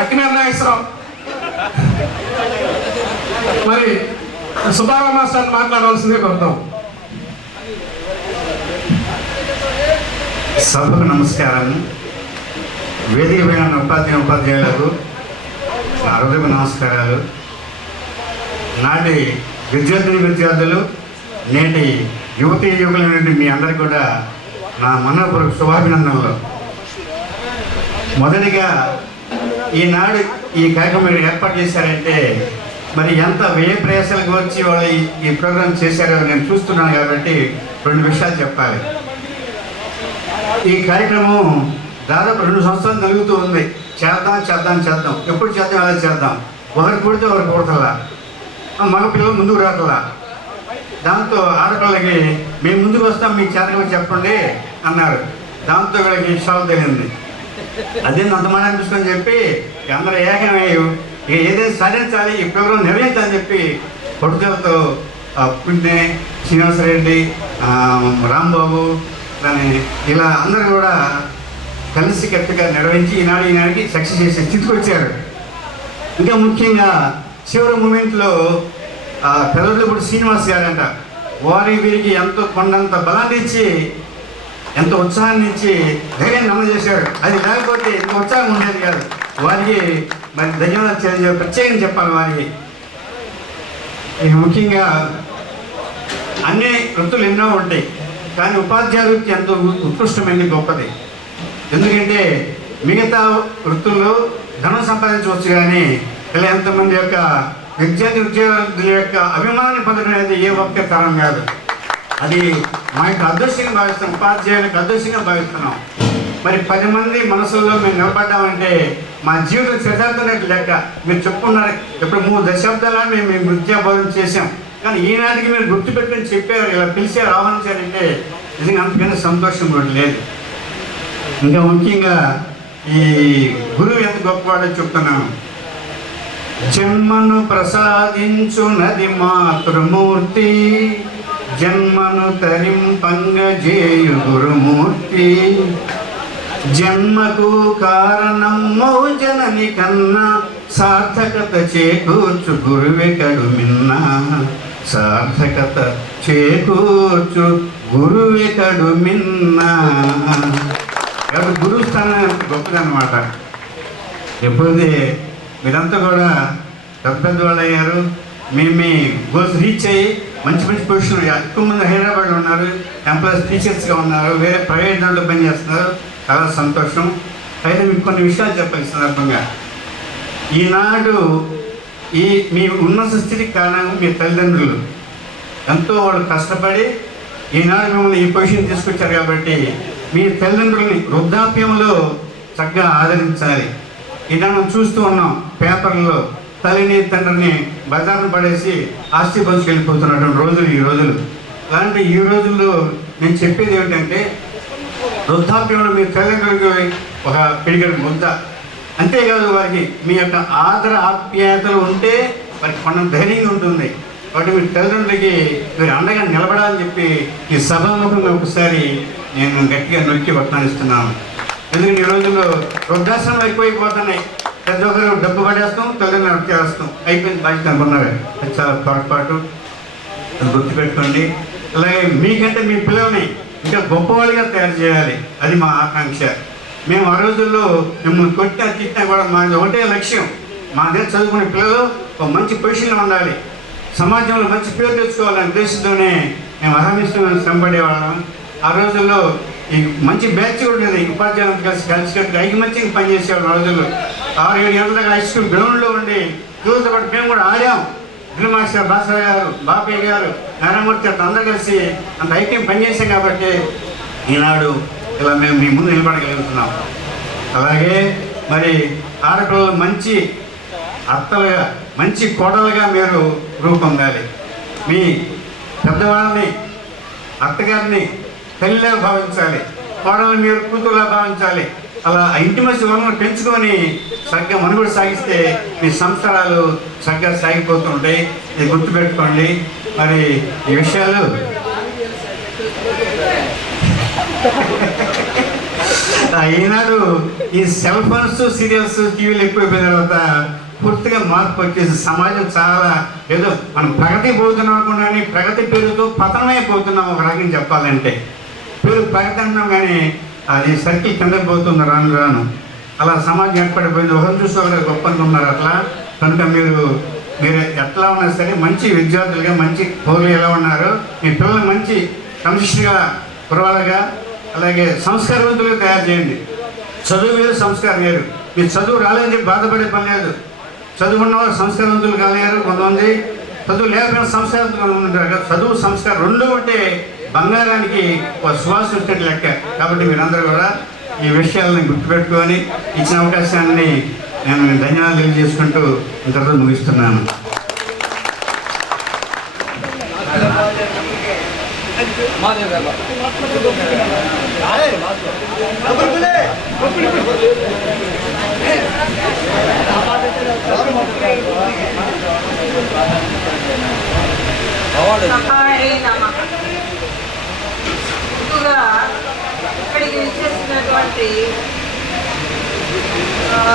Akkineni Nageswararao. మరి సుబ్బారావు మాస్టర్ మాట్లాడవలసిందే కోరుతాం. సభకు నమస్కారం. వేదిక పైన ఉపాధ్యాయులకు నా హృదయ నమస్కారాలు. నాటి విద్యార్థులు నేటి యువతీ యువకుల నుండి మీ అందరికీ కూడా నా మనోపూర్వక శుభాభినందనలు. మొదటిగా ఈనాడు ఈ కార్యక్రమం మీరు ఏర్పాటు చేశారంటే మరి ఎంత వ్యయ ప్రయాసాలకు వచ్చి వాళ్ళు ఈ ప్రోగ్రాం చేశారో నేను చూస్తున్నాను. కాబట్టి 2 విషయాలు చెప్పాలి. ఈ కార్యక్రమం దాదాపు 2 సంవత్సరాలు జరుగుతూ ఉంది. చేద్దాం ఎప్పుడు చేద్దాం అలా చేద్దాం. ఒకరు కూడితే ఒకరు కూడతలా. మగ పిల్లలు ముందుకు రావట్లా. దాంతో ఆడపిల్లకి మేము ముందుకు వస్తాం, మీ చేతకు చెప్పండి అన్నారు. దాంతో వీళ్ళకి విషయాలు తెలియంది. అదే అంత మాట అనిపిస్తుందని చెప్పి అందరూ ఏకమయ్యి ఏదైనా సాధించాలి, ఈ ప్రోగ్రాం నిర్వహించాలని చెప్పి పట్టుదలతో పుణ్య శ్రీనివాసరెడ్డి, రాంబాబు దాన్ని ఇలా అందరూ కూడా కలిసి కట్టుగా నిర్వహించి ఈనాడికి సక్సెస్ చేసే స్థితికి వచ్చారు. ఇంకా ముఖ్యంగా చివరి మూమెంట్లో పెదవులపూడి శ్రీనివాస్ గారంట వారి వీరికి ఎంతో కొండంత బలాన్ని ఇచ్చి, ఎంతో ఉత్సాహాన్ని ఇచ్చి ధైర్యాన్ని అందజేశారు. అది లేకపోతే ఇంత ఉత్సాహం ఉండేది కాదు. వారికి మరి ధన్యవాదాలు ప్రత్యేకంగా చెప్పాలి వారికి. ముఖ్యంగా అన్ని వృత్తులు ఎన్నో ఉంటాయి, కానీ ఉపాధ్యాయ వృత్తి ఎంతో ఉత్కృష్టమైనది, గొప్పది. ఎందుకంటే మిగతా వృత్తుల్లో ధనం సంపాదించవచ్చు, కానీ ఇలా ఎంతమంది యొక్క విద్యార్థి ఉద్యోగుల యొక్క అభిమానాన్ని పొందడం అనేది ఏ ఒక్క తరం కాదు. అది మా యొక్క అదృష్టంగా భావిస్తున్నాం, ఉపాధ్యాయులకు అదృష్టంగా భావిస్తున్నాం. మరి 10 మంది మనసుల్లో మేము నిలబడ్డామంటే మా జీవితం చరితార్థనట్టు లెక్క. మీరు చెప్పుకున్నారు ఇప్పుడు 3 దశాబ్దాల మేము విద్యా బోధన చేశాం, కానీ ఈనాటికి మీరు గుర్తుపెట్టుకుని చెప్పారు, ఇలా పిలిచారు, ఆహ్వానించారంటే నిజంగా అంతకన్నా సంతోషం కూడా లేదు. ఇంకా ముఖ్యంగా ఈ గురువు ఎంత గొప్పవాడో చెప్తున్నాను. జన్మను ప్రసాదించునది మాతృమూర్తి, జన్మను తరింపంగజేయు గురుమూర్తి, జన్మకు కారణము జనని కన్నా సార్థకత చేకూర్చు గురువెకడు మిన్నా, సార్థకత చేకూర్చు గురువెకడు మిన్నా. కాబట్టి గురువు స్థానం ఎంత గొప్పదన్నమాట. ఎప్పుడైతే మీరంతా కూడా పెద్దవాళ్ళు అయ్యారు, మీ గోల్స్ రీచ్ అయ్యి మంచి పొజిషన్, ఎక్కువ మంది హైదరాబాద్లో ఉన్నారు, ఎంప్లాయీస్ టీచర్స్గా ఉన్నారు, వేరే ప్రైవేట్ దాంట్లో పనిచేస్తున్నారు, చాలా సంతోషం. అయితే మీకు కొన్ని విషయాలు చెప్పాలి సందర్భంగా. ఈనాడు మీ ఉన్నత స్థితికి కారణం మీ తల్లిదండ్రులు. ఎంతో వాళ్ళు కష్టపడి ఈనాడు మిమ్మల్ని ఈ పొజిషన్ తీసుకొచ్చారు. కాబట్టి మీ తల్లిదండ్రులని వృద్ధాప్యంలో చక్కగా ఆదరించాలి. ఈనాడు మనం చూస్తూ ఉన్నాం పేపర్లో తల్లిని తండ్రిని బజార్ను పడేసి ఆస్తి పంచుకు వెళ్ళిపోతున్నటువంటి రోజులు ఈ రోజులు. అలాంటి ఈ రోజుల్లో నేను చెప్పేది ఏమిటంటే, వృద్ధాప్యంలో మీ తల్లిదండ్రులకి ఒక పిడిగడు ముద్ద, అంతేకాదు వారికి మీ యొక్క ఆదర ఆప్యాయతలు ఉంటే వారికి కొంత ధైర్యంగా ఉంటుంది. కాబట్టి మీ తల్లిదండ్రులకి మీరు అండగా నిలబడాలని చెప్పి ఈ సభాముఖంగా ఒకసారి నేను గట్టిగా నొక్కి వర్ణిస్తున్నాను. ఎందుకంటే ఈ రోజుల్లో వృద్ధాశ్రమాలు ఎక్కువైపోతున్నాయి. పెద్ద ఒకరు డబ్బు పడేస్తాం, తల్లిదండ్రులు చేస్తాం, అయిపోయింది బాధ్యత అనుకున్నారు. అది చాలా పొరపాటు, గుర్తుపెట్టుకోండి. అలాగే మీకంటే మీ పిల్లల్ని ఇంకా గొప్పవాళ్ళుగా తయారు చేయాలి, అది మా ఆకాంక్ష. మేము ఆ రోజుల్లో మిమ్మల్ని కొట్టినా తిట్టినా కూడా మాది ఒకటే లక్ష్యం. మా దగ్గర చదువుకునే పిల్లలు ఒక మంచి పొజిషన్లో ఉండాలి, సమాజంలో మంచి పేరు తెచ్చుకోవాలనే ఉద్దేశంతోనే మేము అహర్నిస్తూ శ్రమపడేవాళ్ళం. ఆ రోజుల్లో ఈ మంచి బ్యాచ్ కూడా ఉండేది, ఉపాధ్యాయులు కలిసి ఐకమత్యంగా పనిచేసేవాళ్ళం. ఆ రోజుల్లో 6-7 గంటలకు హై స్కూల్ గ్రౌండ్లో ఉండి పిల్లలతో పాటు మేము కూడా ఆడాం. డ్రిల్ మాస్టర్ బాసరా గారు, బాపయ్య గారు, నారాయణమూర్తి గారు అందరూ కలిసి అంత ఐక్యం పనిచేసాం. కాబట్టి ఈనాడు ఇలా మేము మీ ముందు నిలబడగలుగుతున్నాం. అలాగే మరి ఆడపిల్లలు మంచి అత్తలుగా, మంచి కోడలుగా మీరు రూపొందాలి. మీ పెద్దవాళ్ళని, అత్తగారిని తల్లిలా భావించాలి, కోడలు మీరు కూతురులా భావించాలి. అలా ఇంటిమసి వలన పెంచుకొని చక్కగా మనుగడ సాగిస్తే మీ సంస్కారాలు చక్కగా సాగిపోతుంటాయి. ఇది గుర్తుపెట్టుకోండి. మరి ఈ విషయాలు ఈనాడు ఈ సెల్ ఫోన్స్, సీరియల్స్, టీవీలు ఎక్కువైపోయిన తర్వాత పూర్తిగా మార్పు వచ్చేసి సమాజం చాలా ఏదో మనం ప్రగతి పోతున్నాం అనుకున్నాను, ప్రగతి పేరుతో పతనమైపోతున్నాం. ఒక రకంగా చెప్పాలంటే పేరు ప్రగతి అన్నాం, కానీ అది సర్కిల్ కిందకి పోతుంది రాను రాను. అలా సమాజం ఏర్పడిపోయింది. ఒకరు చూసి ఒకరు గొప్ప అనుకున్నారు. అట్లా కనుక మీరు ఎట్లా ఉన్నా సరే మంచి విద్యార్థులుగా, మంచి పౌరులు ఎలా ఉన్నారు, మీ పిల్లలు మంచి సంశిష్టుగా, కురవాళ్ళగా, అలాగే సంస్కారవంతులుగా తయారు చేయండి. చదువు వేరు, సంస్కారం వేరు. మీరు చదువు రాలేదని చెప్పి బాధపడే పని లేదు. చదువుకున్న వారు సంస్కారవంతులు కాలేరు, కొంతమంది చదువు లేకపోయినా సంస్కారవంతులు ఉంటారు. చదువు, సంస్కారం రెండు ఉంటే బంగారానికి ఒక సువాసన వచ్చేట్టు లెక్క. కాబట్టి మీరందరూ కూడా ఈ విషయాలను గుర్తుపెట్టుకొని ఇచ్చిన అవకాశాన్ని నేను ధన్యవాదాలు తెలియజేసుకుంటూ ఇంతతో ముగిస్తున్నాను. ముందుగా ఇక్కడికి విచ్చేసినటువంటి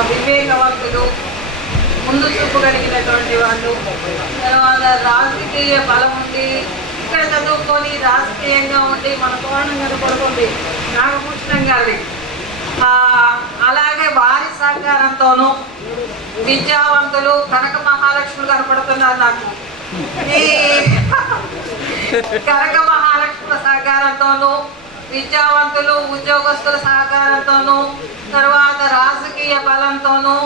వివేకవంతులు, ముందు చూపు కలిగినటువంటి వాళ్ళు, తర్వాత రాజకీయ బలం ఉండి ఇక్కడ చదువుకొని రాజకీయంగా ఉండి మన కోణం కనుకొడుకుంది నాగభూషణం గారి, అలాగే వారి సహకారంతోనూ విద్యావంతులు కనక మహాలక్ష్ములు కనపడుతున్నారు నాకు. ఈ కనక మహాలక్ష్ముల సహకారంతోనూ, విద్యావంతులు ఉద్యోగస్తుల సహకారంతోనూ, తర్వాత రాజకీయ బలంతోనూ,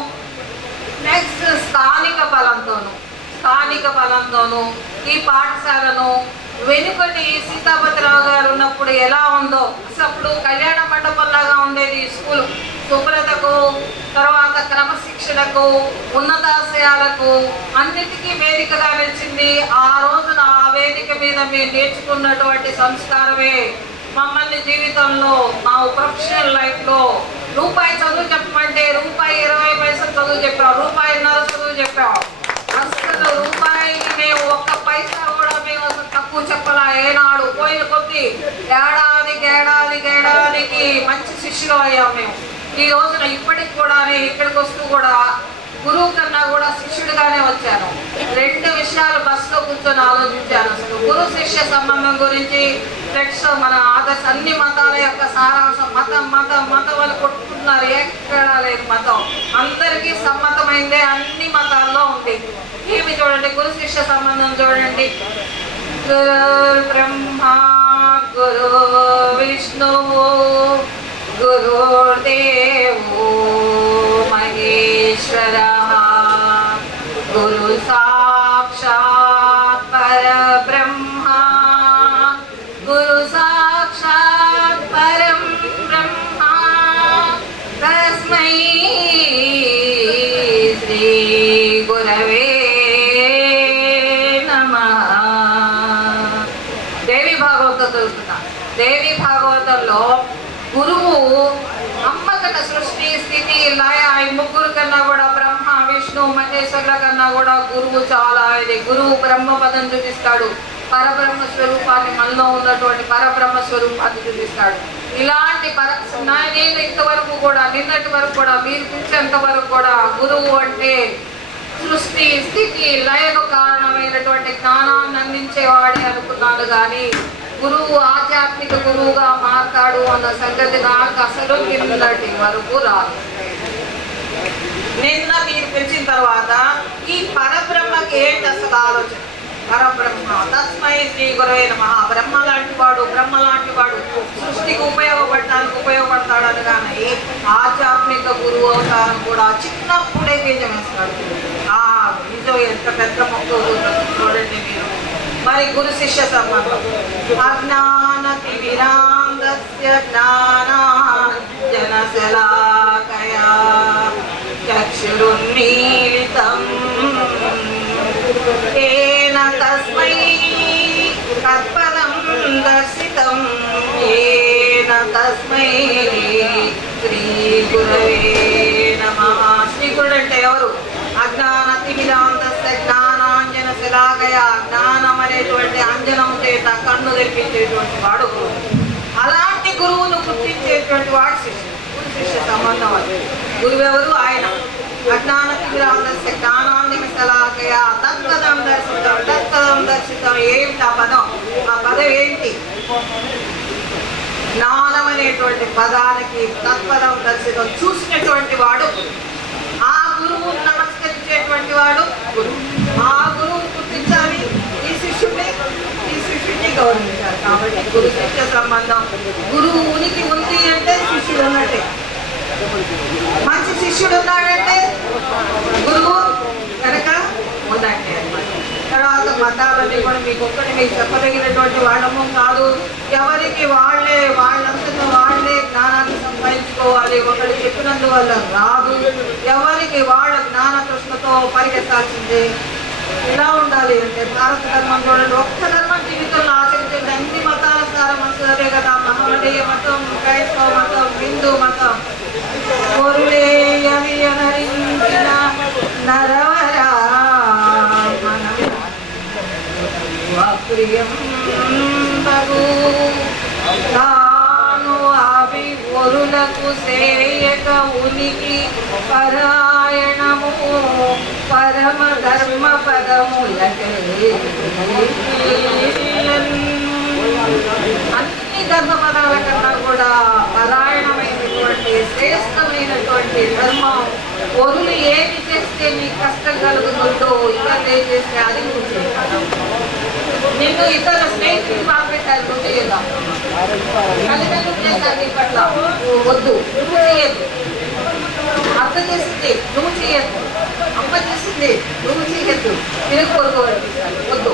నెక్స్ట్ స్థానిక బలంతోనూ ఈ పాఠశాలను వెనుకటి సీతాపతిరావు గారు ఉన్నప్పుడు ఎలా ఉందో, అప్పుడు కళ్యాణ మండపంలాగా ఉండేది ఈ స్కూల్. శుభ్రతకు, తర్వాత క్రమశిక్షణకు, ఉన్నతాశయాలకు అన్నిటికీ వేదికగా నిలిచింది. ఆ రోజున ఆ వేదిక మీద మేము నేర్చుకున్నటువంటి సంస్కారమే మమ్మల్ని జీవితంలో మా ప్రొఫెషనల్ లైఫ్లో రూపాయి చదువు చెప్పమంటే ₹1.20 చదువు చెప్పాం, ₹1.50 చదువు చెప్పాం. అసలు రూపాయికి మేము ఒక్క పైసా కూడా మేము అసలు తక్కువ చెప్పలా. ఏనాడు పోయిన కొద్ది ఏడాదికి మంచి శిష్యులు అయ్యాం మేము. ఈ రోజున ఇప్పటికి కూడా నేను ఇక్కడికి వస్తూ కూడా గురువు కన్నా కూడా శిష్యుడిగానే వచ్చాను. 2 విషయాలు బస్సులో కూర్చొని ఆలోచించాను. అసలు గురు శిష్య సంబంధం గురించి, నెక్స్ట్ మన ఆదర్శ అన్ని మతాల యొక్క సారాంశం. మతం అని కొట్టుకుంటున్నారు, ఎక్కడా లేదు మతం, అందరికీ సమ్మతమైందే అన్ని మతాల్లో ఉంది. ఏమి చూడండి, గురు శిష్య సంబంధం చూడండి. గురు బ్రహ్మ గురు విష్ణు గురుదేవో మహేశ్వర గురు సాక్షాత్ పరబ్రహ్మ గురు సాక్షాత్ పరం బ్రహ్మ తస్మై శ్రీ గురవే నమః. దేవి భాగవతం చదువుతున్నా. దేవి భాగవతంలో గురువు అమ్మకట సృష్టి స్థితి లయ ఈ ముగ్గురు కన్నా కూడా బ్రహ్మ విష్ణు మహేశ్వరుల కన్నా కూడా గురువు చాలా ఇది. గురువు బ్రహ్మ పదం చూపిస్తాడు, పరబ్రహ్మ స్వరూపాన్ని, మనలో ఉన్నటువంటి పరబ్రహ్మ స్వరూపాన్ని చూపిస్తాడు. ఇలాంటి నేను ఇంతవరకు కూడా, నిన్నటి వరకు కూడా, మీరు పిలిచేంత వరకు కూడా గురువు అంటే సృష్టి స్థితి లయకు కారణమైనటువంటి జ్ఞానాన్ని అందించేవాడే అనుకున్నాను. కానీ గురువు ఆధ్యాత్మిక గురువుగా మారతాడు అన్న సంగతి నాకు అసలు నిన్నటి వరకు రాదు. నిన్న మీరు పిలిచిన తర్వాత ఈ పరబ్రహ్మకి ఏంటి అసలు ఆలోచన? పరబ్రహ్మ తస్మై శ్రీ గురవే నమః. బ్రహ్మ లాంటి వాడు సృష్టికి ఉపయోగపడతాడని కానీ ఆధ్యాత్మిక గురువు అవతారం కూడా చిన్నప్పుడే బీజం వేస్తాడు. ఆ బీజం ఎంత పెద్ద మొక్క చూడండి మీరు. మరి గురు శిష్య సంబంధం. అజ్ఞానతిమిరాంధస్య జ్ఞానాంజనశలాకయా చక్షురున్మీలితం ఏన తస్మై తత్పదం దర్శితం ఏన తస్మై శ్రీ గురవే నమః. శ్రీగురుడు అంటే ఎవరు? అజ్ఞానతిమిరాంధస్య జ్ఞానాంజనశలాకయ, జ్ఞానం అనేటువంటి అంజనం చేత కన్ను తెప్పించేటువంటి వాడు గురువు. అలాంటి గురువును గుర్తించేటువంటి వాడు శిష్యుడు. గురు శిష్య సంబంధం అది. గురువు ఎవరు? ఆయన. అజ్ఞానతిమిరాంధస్య జ్ఞానాంజనశలాకయ తత్పదం దర్శితం. ఏమిటి ఆ పదం? ఆ పదం ఏంటి? జ్ఞానం అనేటువంటి పదానికి తత్పదం దర్శితం, చూసినటువంటి వాడు. ఆ గురువు నమస్కరించేటువంటి వాడు గురువు. ఆ గురువుని గుర్తించాలి, ఈ శిష్యుడిని గౌరవించాలి. కాబట్టి గురు శిష్య సంబంధం. గురువు ఉనికి ఉంది అంటే శిష్యుడు ఉన్నట్టే. మంచి శిష్యుడు ఉన్నాడంటే గురువు కనుక ఉన్నట్టే. తర్వాత మతాలన్నీ కూడా మీకు ఒక్కటి మీకు చెప్పదగినటువంటి వాళ్ళము కాదు. ఎవరికి వాళ్ళంతటా వాళ్ళే జ్ఞానాన్ని సంపాదించుకోవాలి. ఒకటి చెప్పినందువల్ల రాదు. ఎవరికి వాళ్ళ జ్ఞాన తృష్ణతో పరిగెత్తాల్సిందే. ఎలా ఉండాలి అంటే భారత ధర్మం చూడండి, ఒక్క ధర్మం జీవితంలో ఆచరించేది. అన్ని మతాలు తగు తాను అవి ఒరులకు సేయక ఉనికి పరాయణము పరమ ధర్మ పదములకే అన్ని ధర్మపదాల కన్నా కూడా పరాయణమైనటువంటి శ్రేష్టమైనటువంటి ధర్మం. ఒరులు ఏమి చేస్తే నీకు కష్టం కలుగుతుందో ఇతరులు ఏం చేస్తే అది నువ్వు చేయాలి. నిన్ను ఇతర స్నేహితులు పంపించాలి, నువ్వు చేయదా? తల్లిదండ్రులు చేస్తారు నీ పట్ల, వద్దు నువ్వు చేయద్దు. అత్త చేసింది నువ్వు చేయద్దు, అమ్మ చేసింది నువ్వు చేయద్దు. తిరిగి కోరుకోవాలి, వద్దు.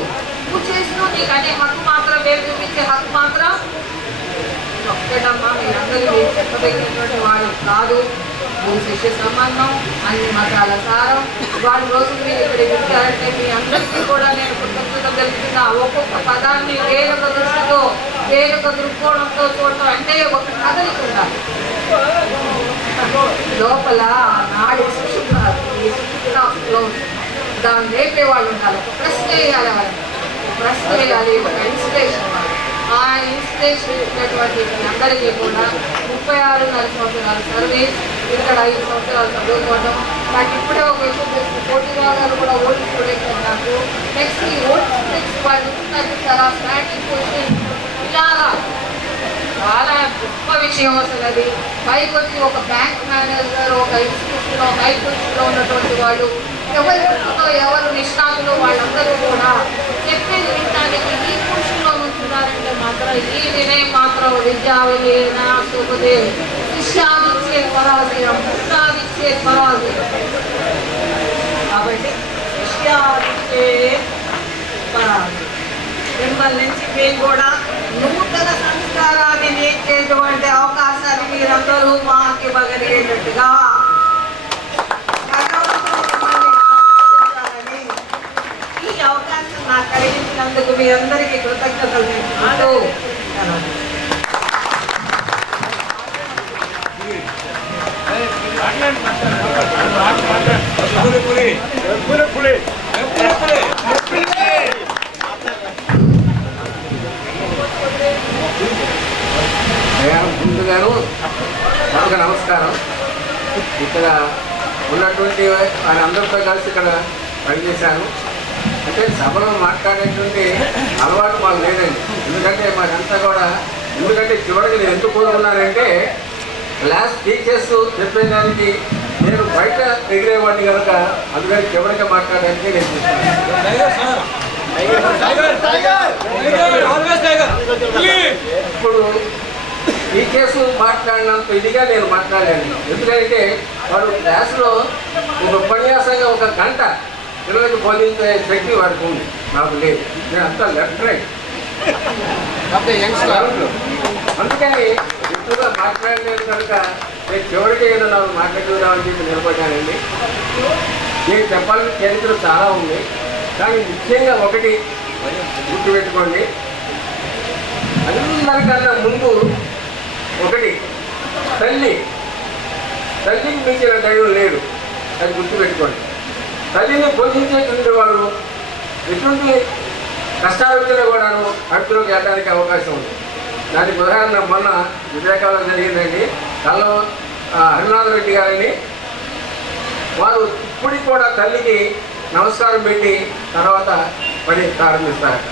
నువ్వు చేస్తూ నీకు అనే హక్కు మాత్రం వేరు చూపించే హక్కు మాత్రం ఒక్కటమ్మా. మీరందరూ మీరు చెప్పదగినటువంటి వాళ్ళు కాదు. మూడు శిష్య సంబంధం, అన్ని మతాల సారం. వాడి రోజు మీరు ఇక్కడ వింటారంటే మీ అందరికీ కూడా నేను కృతజ్ఞత తెలుపుతున్నా. ఒక్కొక్క పదాన్ని వేరొక దృష్టితో వేరొక దృక్కోణంతో చూడటం అంటే ఒక కదలిక ఉండాలి లోపల. నాడి శిక్షలో దాన్ని రేపే వాళ్ళు ఉండాలి. ఒక ప్రశ్న వేయాలి, వాళ్ళని ప్రశ్న వేయాలి, ఒక ఇన్స్పిరేషన్. ఆ ఇన్స్పిరేషన్ ఇచ్చినటువంటి అందరికీ కూడా 36.5 సంవత్సరాల సర్వీస్, ఇక్కడ 5 సంవత్సరాలు చదువుకోవడం. నాకు ఇప్పుడే ఒక విషయం తెలిసి పోటీరావు గారు కూడా ఓల్డ్ స్టూడెంట్ నాకు. నెక్స్ట్ ఈ ఓల్డ్ స్టూడెంట్స్ వాళ్ళు నాకు చాలా స్టార్టింగ్ పొజిషన్ ఇలాగా చాలా గొప్ప విషయం అసలు. అది పైకి వచ్చి ఒక బ్యాంక్ మేనేజర్, ఒక ఇన్స్టిట్యూషన్లో హై పొజిషన్లో ఉన్నటువంటి వాళ్ళు, ఎవరి దృష్టితో ఎవరు నిష్ణాతులు వాళ్ళందరూ కూడా చెప్పేది వినడానికి ఈ పొజిషన్లో ఉంటున్నారంటే మాత్రం ఈ వినయం మాత్రం విద్యావళి నాసుకుదే శిష్యాదిచ్చే పరాజయం, పుష్టాదిచ్చే పరాజయం. కాబట్టి శిష్యాదిచ్చే పరాజయం. మిమ్మల్ని నుంచి మేము కూడా నూతన సంస్కారాన్ని నేర్చేటువంటి అవకాశాన్ని మీరందరూ మాకు ఇవ్వగలిగేటట్టుగా ఈ అవకాశం నాకు కలిగించినందుకు మీ అందరికీ కృతజ్ఞతలు తెలుపుకుంటూ ముందుగాను మనకు నమస్కారం. ఇక్కడ ఉన్నటువంటి వాళ్ళందరితో కలిసి ఇక్కడ పనిచేశాను. అంటే సభలో మాట్లాడేటువంటి అలవాటు మాకు లేదండి. ఎందుకంటే మాకంతా కూడా చివరికి నేను ఎందుకు కోరుకున్నానంటే క్లాస్ టీచర్స్ చెప్పేదానికి నేను బయట ఎగిరేవాడిని కనుక అందుకని చివరిగా మాట్లాడడానికి నేను ఇప్పుడు టీచర్స్ మాట్లాడినంత ఇదిగా నేను మాట్లాడాను. ఎందుకంటే వాడు క్లాసులో ఒక ఉపన్యాసంగా 1 గంట పిల్లలకు బోధించే శక్తి వాడికి ఉంది, నాకు లేదు. నేను అంతా లెఫ్ట్ రైట్ అందుకని ఎక్కువగా మాట్లాడలేదు కనుక నేను చివరికి ఏదో నాకు మాట్లాడుదామని చెప్పి నిలబడ్డానండి. నేను చెప్పాలని చరిత్ర చాలా ఉంది, కానీ ముఖ్యంగా ఒకటి గుర్తుపెట్టుకోండి. అందరికన్నా ముందు ఒకటి తల్లికి మించిన దైవం లేడు, అది గుర్తుపెట్టుకోండి. తల్లిని పోషించేటువంటి వాళ్ళు ఎటువంటి కష్టాలు వచ్చినా కూడాను అడుగులోకి వెళ్ళడానికి అవకాశం ఉంది. దానికి ఉదాహరణ మొన్న వివేకాల్లో జరిగిందండి. కల్లో హరినాథ రెడ్డి గారని వారు ఇప్పటికి కూడా తల్లికి నమస్కారం పెట్టి తర్వాత పని ప్రారంభిస్తారట.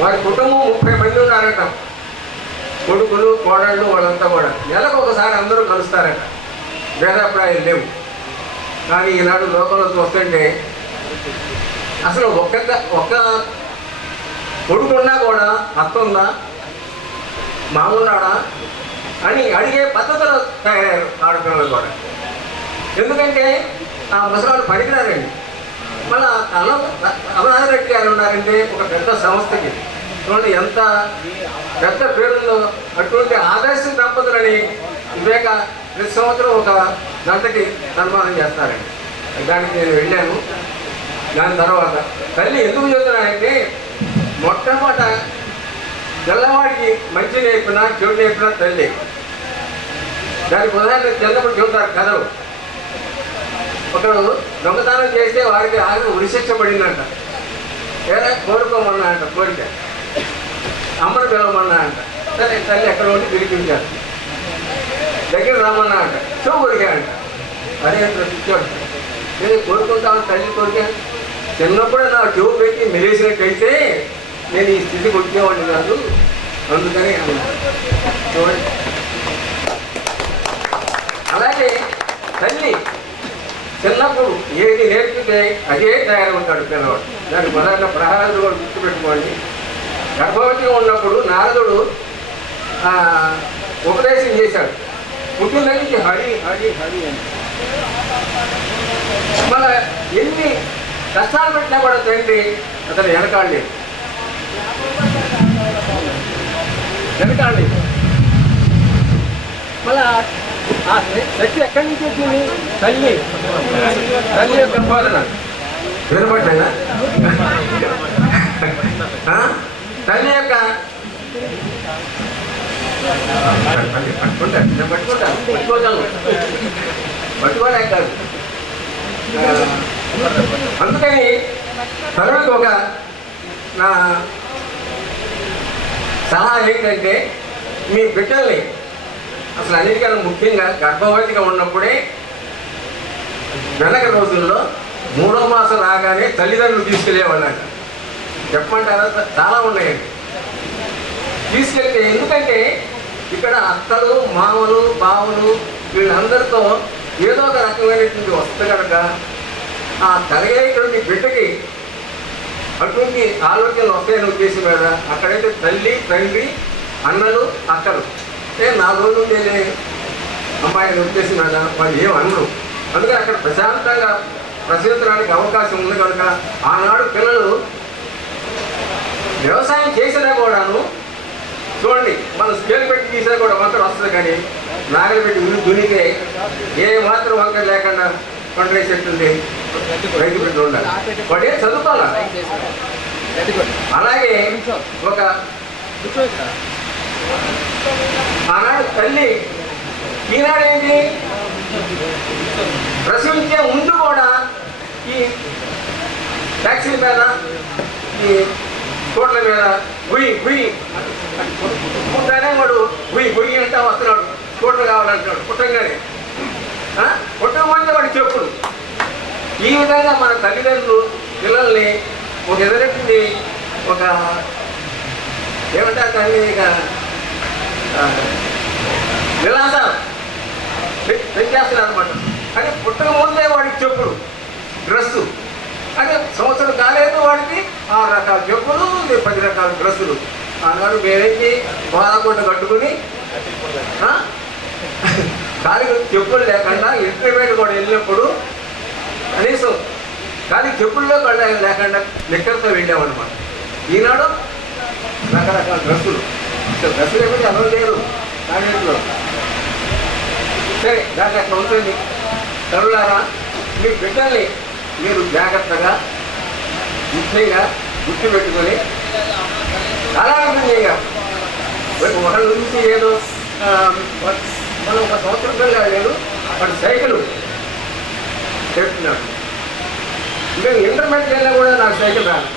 వారి కుటుంబం 30 మంది ఉన్నారట, కొడుకులు కోడళ్ళు వాళ్ళంతా కూడా. నెలకు ఒకసారి అందరూ కలుస్తారట. భేదాభిప్రాయాలు లేవు. కానీ ఈనాడు లోకంలో చూస్తుంటే అసలు ఒక్క కొడుకున్నా కూడా అత్త ఉందా, మామూన్నాడా అని అడిగే పద్ధతులు తయారయ్యారు ఆడపిల్లలు కూడా. ఎందుకంటే ఆ ముసలాడు పనికిరారండి. మన అమరావతి గారు ఉన్నారంటే ఒక పెద్ద సంస్థకి చూడండి ఎంత పెద్ద పేరుందో. అటువంటి ఆదర్శ దంపతులని వివేక ప్రతి సంవత్సరం 1 గంటకి సన్మానం చేస్తారండి. దానికి నేను వెళ్ళాను. దాని తర్వాత తల్లి ఎందుకు చెబుతున్నానంటే మొట్టమొదట పిల్లవాడికి మంచి నేర్పినా చెడు నేర్పినా తల్లి. దానికి ఉదాహరణ చిన్నప్పుడు చెబుతారు కథలు. ఒకడు దొంగతనం చేస్తే వారికి ఉరిశిక్ష పడిందంట. ఏదో కోరుకోమన్నా అంట కోరిక. అమ్మని పిలవమన్నా అంట. సరే తల్లి ఎక్కడ ఉండి పిలిపించారు. దగ్గర రమ్మన్నా అంట. చెవు కొరికా అంట. అదే పిచ్చాడు. నేను కోరుకుంటాను తల్లి కొరికా. చిన్నప్పుడే నా చెవు పెట్టి మెలేసినట్టయితే నేను ఈ స్థితికి వచ్చేవాడిని కాదు. అందుకని చూడండి. అలాగే తల్లి చిన్నప్పుడు ఏది నేర్పితే అదే తయారవుతాడు పిల్లవాడు. దానికి మొదట ప్రహ్లాదుడు కూడా గుర్తుపెట్టుకోండి. గర్భవతిగా ఉన్నప్పుడు నారదుడు ఉపదేశం చేశాడు. పుట్టిన నుంచి హరి హరి హరి అని. మన ఎన్ని కష్టాలు పెట్టినా కూడా తండ్రి అతను వెనకాడలేదు. మళ్ళా ఆ శక్తి ఎక్కడి నుంచి వచ్చింది? తల్లి యొక్క బోధన వినపడ్డా? తల్లి యొక్క పట్టుకోలేక కాదు. అందుకని తరుణకు ఒక నా సలహా ఏంటంటే మీ బిడ్డల్ని అసలు అన్నిటికన్నా ముఖ్యంగా గర్భవతిగా ఉన్నప్పుడే వెనక రోజుల్లో 3వ మాసం రాగానే తల్లిదండ్రులు తీసుకెళ్ళేవాళ్ళంట. చెప్పమంటారా? చాలా ఉన్నాయండి. తీసుకెళ్తే ఎందుకంటే ఇక్కడ అత్తలు మామలు బావులు వీళ్ళందరితో ఏదో ఒక రకమైనటువంటి వస్తుంది కనుక ఆ కలిగేటువంటి బిడ్డకి అటువంటి ఆలోచనలు వస్తాయని ఉద్దేశం మీద అక్కడైతే తల్లి తండ్రి అన్నలు అక్కలు 4 రోజులు ఉండేది అమ్మాయిని ఉద్దేశం మీద వాళ్ళు ఏం అనరు. అందుకని అక్కడ ప్రశాంతంగా ప్రసవించడానికి అవకాశం ఉంది కనుక ఆనాడు పిల్లలు వ్యవసాయం చేసినా కూడాను చూడండి, మనం స్కేల్ పెట్టి తీసినా కూడా వంకర వస్తుంది. కానీ నాగలు పెట్టి విలు దునితే ఏ మాత్రం వంకర లేకుండా పంటేసేట్టుంది రైతు బిడ్డ ఉండాలి. వాడే చదువుకోవాలి. అలాగే ఒక ఆనాడు తల్లి ఈనాడేంటి ప్రసవించే ముందు కూడా ఈ ట్యాక్సీల మీద ఈ కోట్ల మీద గుయ్యి గుయ్యి ముందానే వాడు గుయ్యి గుయ్యి అంటే వస్తున్నాడు. కోట్లు కావాలంటాడు పుట్టంగానే. పుట్టకపోతే వాడు చెప్పుడు. ఈ విధంగా మన తల్లిదండ్రులు పిల్లల్ని ఒక ఎదురెట్టింది ఒక ఏమంటారు కానీ ఇక విలాసాలు పెంచేస్తున్నారు అనమాట. కానీ పుట్టక ముందే వాడికి చెప్పుడు డ్రెస్సు. అంటే సంవత్సరం కాలేదు వాడికి 6 రకాల చెప్పులు 10 రకాల డ్రెస్సులు. ఆనాడు మేరేకి బాలకొండ కట్టుకుని కాలికి చెప్పులు లేకుండా ఇంటర్మీడియట్ కూడా వెళ్ళినప్పుడు కనీసం కాలికి చెప్పుల్లో కూడా లేకుండా నిక్కర్తో వెళ్ళామన్నమాట. ఈనాడు రకరకాల డ్రెస్సులు. డ్రెస్సులు ఏమైతే అలవ లేరు కాలేజీలో. సరే దానికి అట్లా ఉంటుంది. తరులారా మీ బిడ్డల్ని మీరు జాగ్రత్తగా ముఖ్యంగా గుర్తుపెట్టుకొని చాలా చేయాలి. ఒకరి నుంచి ఏదో మనం ఒక సంవత్సరంగా లేదు వాడు సైకిల్ చెప్తున్నాడు. ఇంకా ఇంటర్మీడియట్ వెళ్ళినా కూడా నాకు సైకిల్ రాదు.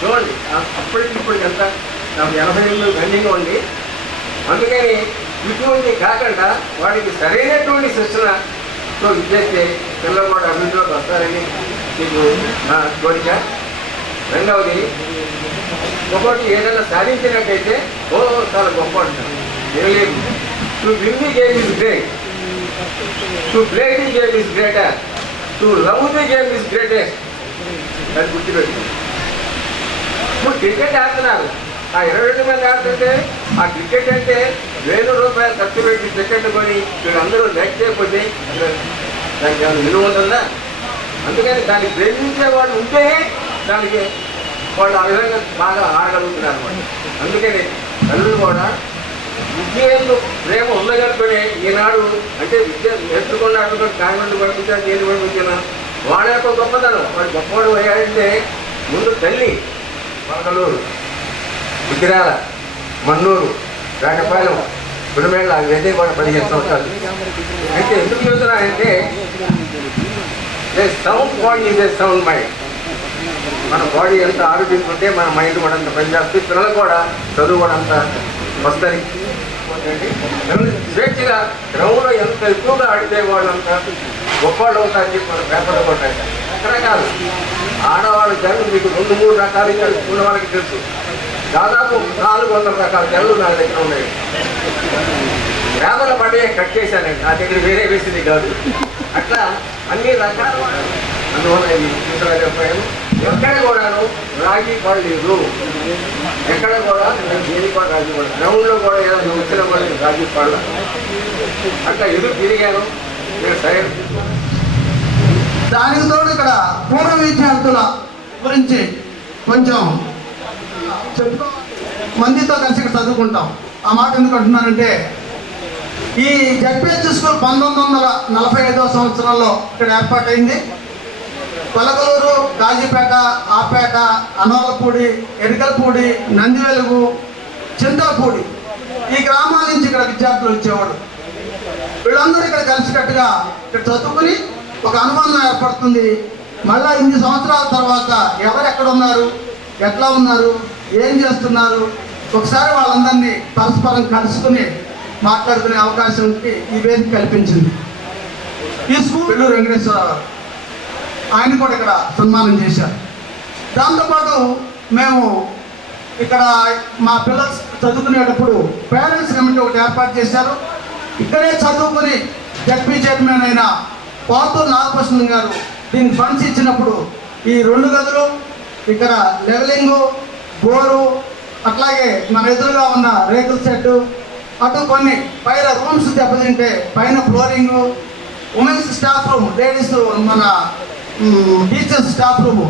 చూడండి అప్పటికి ఇప్పటికి ఎంత నాకు 88 రన్నింగ్ ఉంది. అందుకని ఇటువంటి కాకుండా వాడికి సరైనటువంటి శిక్షణతో ఇచ్చేస్తే పిల్లలు కూడా అభివృద్ధిలోకి వస్తారని మీకు నా కోరిక. రెండవది ఒకటి ఏదైనా సాధించినట్టయితే చాలా గొప్ప అంటారు. ఏం లేదు. To win the game is great, to play the game is greater, to love the game is greatest. అది గుర్తుపెట్టు. ఇప్పుడు క్రికెట్ ఆడుతున్నారు. ఆ 22 మంది ఆడుతుంటే ఆ క్రికెట్ అంటే 1000 రూపాయలు ఖర్చు పెట్టి క్రికెట్ కొని వీళ్ళందరూ నెట్ చేయకపోతే దానికి ఏమైనా విలువ ఉంటుందా? అందుకని దాన్ని ప్రేమించే వాళ్ళు ఉంటే దానికి వాళ్ళు ఆ విధంగా బాగా ఆడగలుగుతున్నారు అనమాట. అందుకని తల్లులు కూడా విద్య ప్రేమ ఉండగలుగునే ఈనాడు అంటే విద్య నేర్చుకున్న కాయమండి పంపించాను నేను పంపించాను వాడి యొక్క గొప్పతనం. వాడు గొప్పవాడు అయ్యాడంటే ముందు తల్లి పలకలూరు, ఉద్దిరాల, మన్నూరు, వేటపాలెం, గుడిమేళ్ళ అవన్నీ కూడా 15 సంవత్సరాలు. అయితే ఎందుకు చెబుతున్నానంటే sound body is a sound mind. మన బాడీ ఎంత ఆరోగ్యంగా ఉంటే మన మైండ్ కూడా అంత పనిచేస్తుంది, పిల్లలు కూడా చదువు కూడా అంత వస్తుంది. పిల్లలు స్వేచ్ఛగా గ్రౌండ్లో ఎంత ఎక్కువగా ఆడితే వాళ్ళు అంత గొప్పవాళ్ళు అవుతారని చెప్పి మన పేపర్లు కూడా రకరకాలు ఆడవాళ్ళ జన్లు మీకు 2-3 రకాలు ఉన్న వాళ్ళకి తెలుసు. దాదాపు 400 రకాల జన్లు నా దగ్గర ఉన్నాయి. పేపర్ల పడే కట్ చేశానండి, నా దగ్గర వేరే వేసింది కాదు. అట్లా అన్ని రకాల అందువల్ల ఇది చూసారా చెప్పాను. ఎక్కడ కూడాను రాజీ పడలేదు, ఎక్కడ కూడా నేను దేని కూడా రాజీ పడలేదు. గ్రౌండ్లో కూడా ఏదైనా వచ్చిన కూడా నేను రాజీ పడలేదు. అట్లా ఎదురు తిరిగాను, నేను సరైన దానికి తోడు ఇక్కడ పూర్వ విద్యార్థుల గురించి కొంచెం చెప్పుకో మందితో కలిసి ఇక్కడ చదువుకుంటాం. ఆ మాట ఎందుకు అంటున్నానంటే, ఈ జడ్పిహెచ్ స్కూల్ 1945వ సంవత్సరంలో ఇక్కడ ఏర్పాటైంది. పలకలూరు, కాజీపేట, ఆపేట, అనోలపూడి, ఎరికలపూడి, నందివెలుగు, చింతలపూడి ఈ గ్రామాల నుంచి ఇక్కడ విద్యార్థులు వచ్చేవాడు. వీళ్ళందరూ ఇక్కడ కలిసికట్టుగా ఇక్కడ చదువుకుని ఒక అనుబంధం ఏర్పడుతుంది. మళ్ళీ ఇన్ని సంవత్సరాల తర్వాత ఎవరు ఎక్కడ ఉన్నారు, ఎట్లా ఉన్నారు, ఏం చేస్తున్నారు, ఒకసారి వాళ్ళందరినీ పరస్పరం కలుసుకుని మాట్లాడుకునే అవకాశం ఈ వేదిక కల్పించింది. ఈ స్కూల్ వెల్లూరు వెంకటేశ్వరరావు ఆయన కూడా ఇక్కడ సన్మానం చేశారు. దాంతోపాటు మేము ఇక్కడ మా పిల్లలు చదువుకునేటప్పుడు పేరెంట్స్ కమిటీ ఒకటి ఏర్పాటు చేశారు. ఇక్కడే చదువుకుని జడ్పీ చైర్మన్ అయిన పాతూరు నాగభూషణ్ గారు దీనికి ఫండ్స్ ఇచ్చినప్పుడు ఈ 2 గదులు, ఇక్కడ లెవెలింగు, బోరు, అట్లాగే మన ఎదురుగా ఉన్న రేకుల షెడ్డు, అటు కొన్ని పైన రూమ్స్ దెబ్బతింటే పైన flooring, women's staff room, ladies మన టీచర్స్ స్టాఫ్ రూము,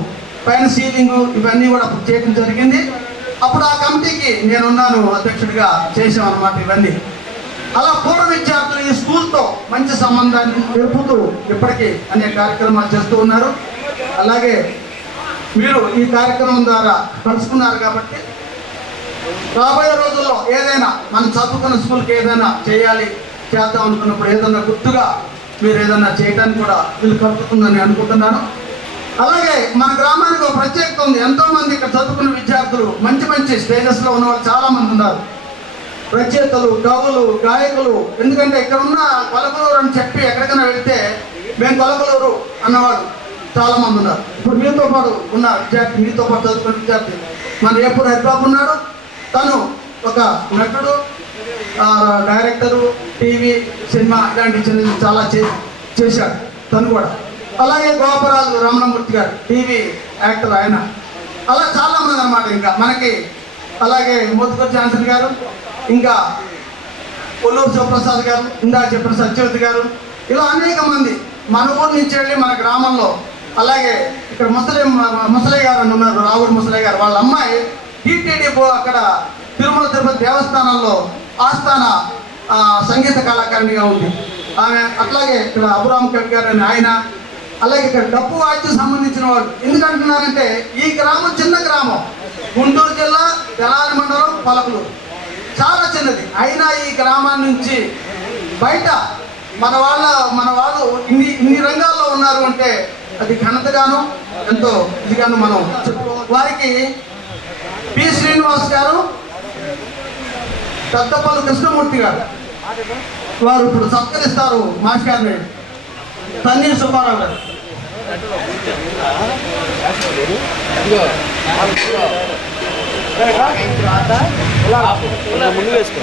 పైన సీలింగు, ఇవన్నీ కూడా చేయడం జరిగింది. అప్పుడు ఆ కమిటీకి నేనున్నాను, అధ్యక్షుడిగా చేసాం అన్నమాట ఇవన్నీ. అలా పూర్వ విద్యార్థులు ఈ స్కూల్తో మంచి సంబంధాన్ని నిలుపుతూ ఇప్పటికీ అనేక కార్యక్రమాలు చేస్తూ ఉన్నారు. అలాగే మీరు ఈ కార్యక్రమం ద్వారా కలుసుకున్నారు కాబట్టి రాబోయే రోజుల్లో ఏదైనా మనం చదువుకున్న స్కూల్కి ఏదైనా చేద్దాం అనుకున్నప్పుడు ఏదైనా గుర్తుగా మీరు ఏదైనా చేయడానికి కూడా వీళ్ళు కలుపుతుందని అనుకుంటున్నాను. అలాగే మన గ్రామానికి ఒక ప్రత్యేకత ఉంది. ఎంతోమంది ఇక్కడ చదువుకున్న విద్యార్థులు మంచి మంచి స్టేజెస్లో ఉన్న వాళ్ళు చాలామంది ఉన్నారు. రచయితలు, కవులు, గాయకులు. ఎందుకంటే ఇక్కడ ఉన్న కొలకలూరు అని చెప్పి ఎక్కడికైనా వెళ్తే మేము కొలకలూరు అన్నవాడు చాలామంది ఉన్నారు. ఇప్పుడు మీతో పాటు ఉన్న విద్యార్థి, మీతో పాటు చదువుకున్న విద్యార్థి మన ఏపూరు హరిబాబు ఉన్నాడు. తను ఒక నటుడు, డైరెక్టరు, టీవీ, సినిమా ఇలాంటి చిన్న చాలా చేశాడు తను కూడా. అలాగే గోపరాజు రమణమూర్తి గారు టీవీ యాక్టర్ ఆయన. అలా చాలామంది అన్నమాట. ఇంకా మనకి అలాగే మోత్కూర్ జాన్సన్ గారు, ఇంకా కొల్లూరు శివప్రసాద్ గారు, ఇందాక చెప్పిన సత్యవతి గారు, ఇలా అనేక మంది మన ఊరి నుంచి వెళ్ళి మన గ్రామంలో. అలాగే ఇక్కడ ముసలయ్య గారు అని ఉన్నారు, రావుడు ముసలయ్య గారు. వాళ్ళ అమ్మాయి టీటీడీ అక్కడ తిరుమల తిరుపతి దేవస్థానంలో ఆస్థాన సంగీత కళాకారిణిగా ఉంది ఆమె. అట్లాగే ఇక్కడ అబురామ్ కవి గారు అని ఆయన. అలాగే ఇక్కడ డప్పు వాయిద్యం సంబంధించిన వాళ్ళు. ఎందుకంటున్నారంటే ఈ గ్రామం చిన్న గ్రామం, గుంటూరు జిల్లా, తెనాలి మండలం, పలకలూరు, చాలా చిన్నది. అయినా ఈ గ్రామాన్ని నుంచి బయట మన వాళ్ళు ఇన్ని రంగాల్లో ఉన్నారు అంటే అది ఘనతగాను ఎంతో ఇదిగాను మనం చెప్పుకోవాలి. వారికి పి శ్రీనివాస్ గారు, పెద్దపల్లి కృష్ణమూర్తి గారు వారు ఇప్పుడు సత్కరిస్తారు మాస్టర్ గారిని. తన్నీరు సుబ్బారావు గారు. ముందు వేసుకో.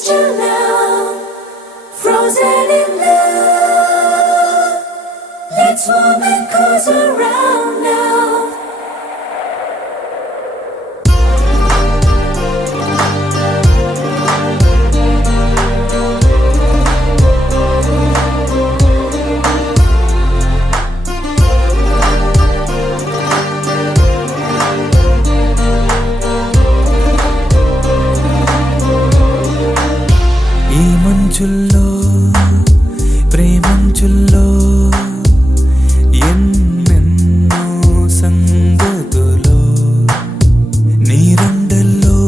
just chill now, frozen in love. Let's warm and cozy around now. మంచుల్లో ప్రేమంచుల్లో ఎన్నెన్నో సంగతులో నీరుండల్లో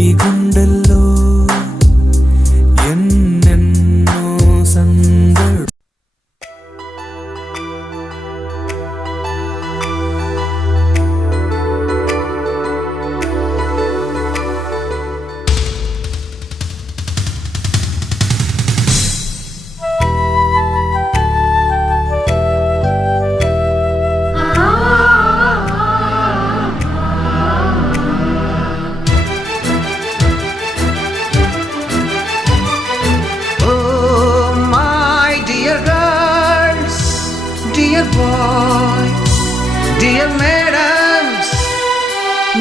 ఈ గుండెల్లో ఎన్నెన్నో సంగతులు.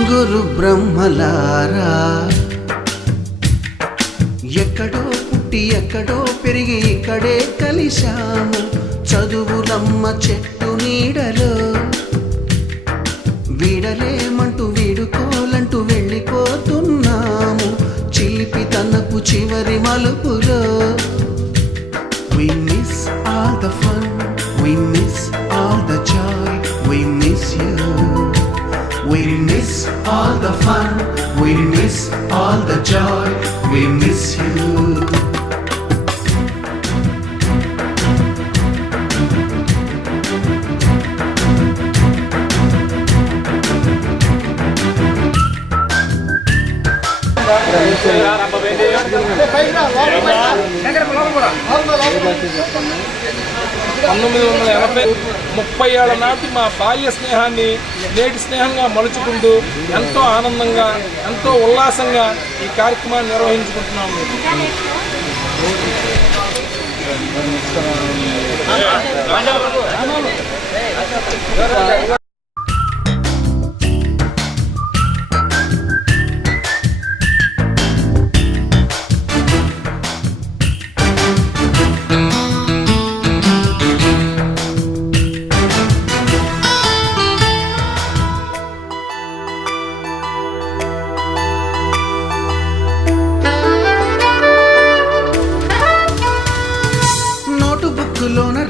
గురు బ్రహ్మలారా, ఎక్కడో పుట్టి ఎక్కడో పెరిగి ఇక్కడే కలిశాము. చదువులమ్మ చెట్టు నీడలో వీడలేమంటూ వీడుకోలంటూ వెళ్ళిపోతున్నాము. చిలిపి తనపు చివరి మలుపులో we miss all the fun, we miss all the joy, we miss you. We miss all the fun, we miss all the joy, we miss you. ముప్పై ఏళ్ల నాటి మా బాల్య స్నేహాన్ని నేటి స్నేహంగా మలుచుకుంటూ ఎంతో ఆనందంగా ఎంతో ఉల్లాసంగా ఈ కార్యక్రమాన్ని నిర్వహించుకుంటున్నాము.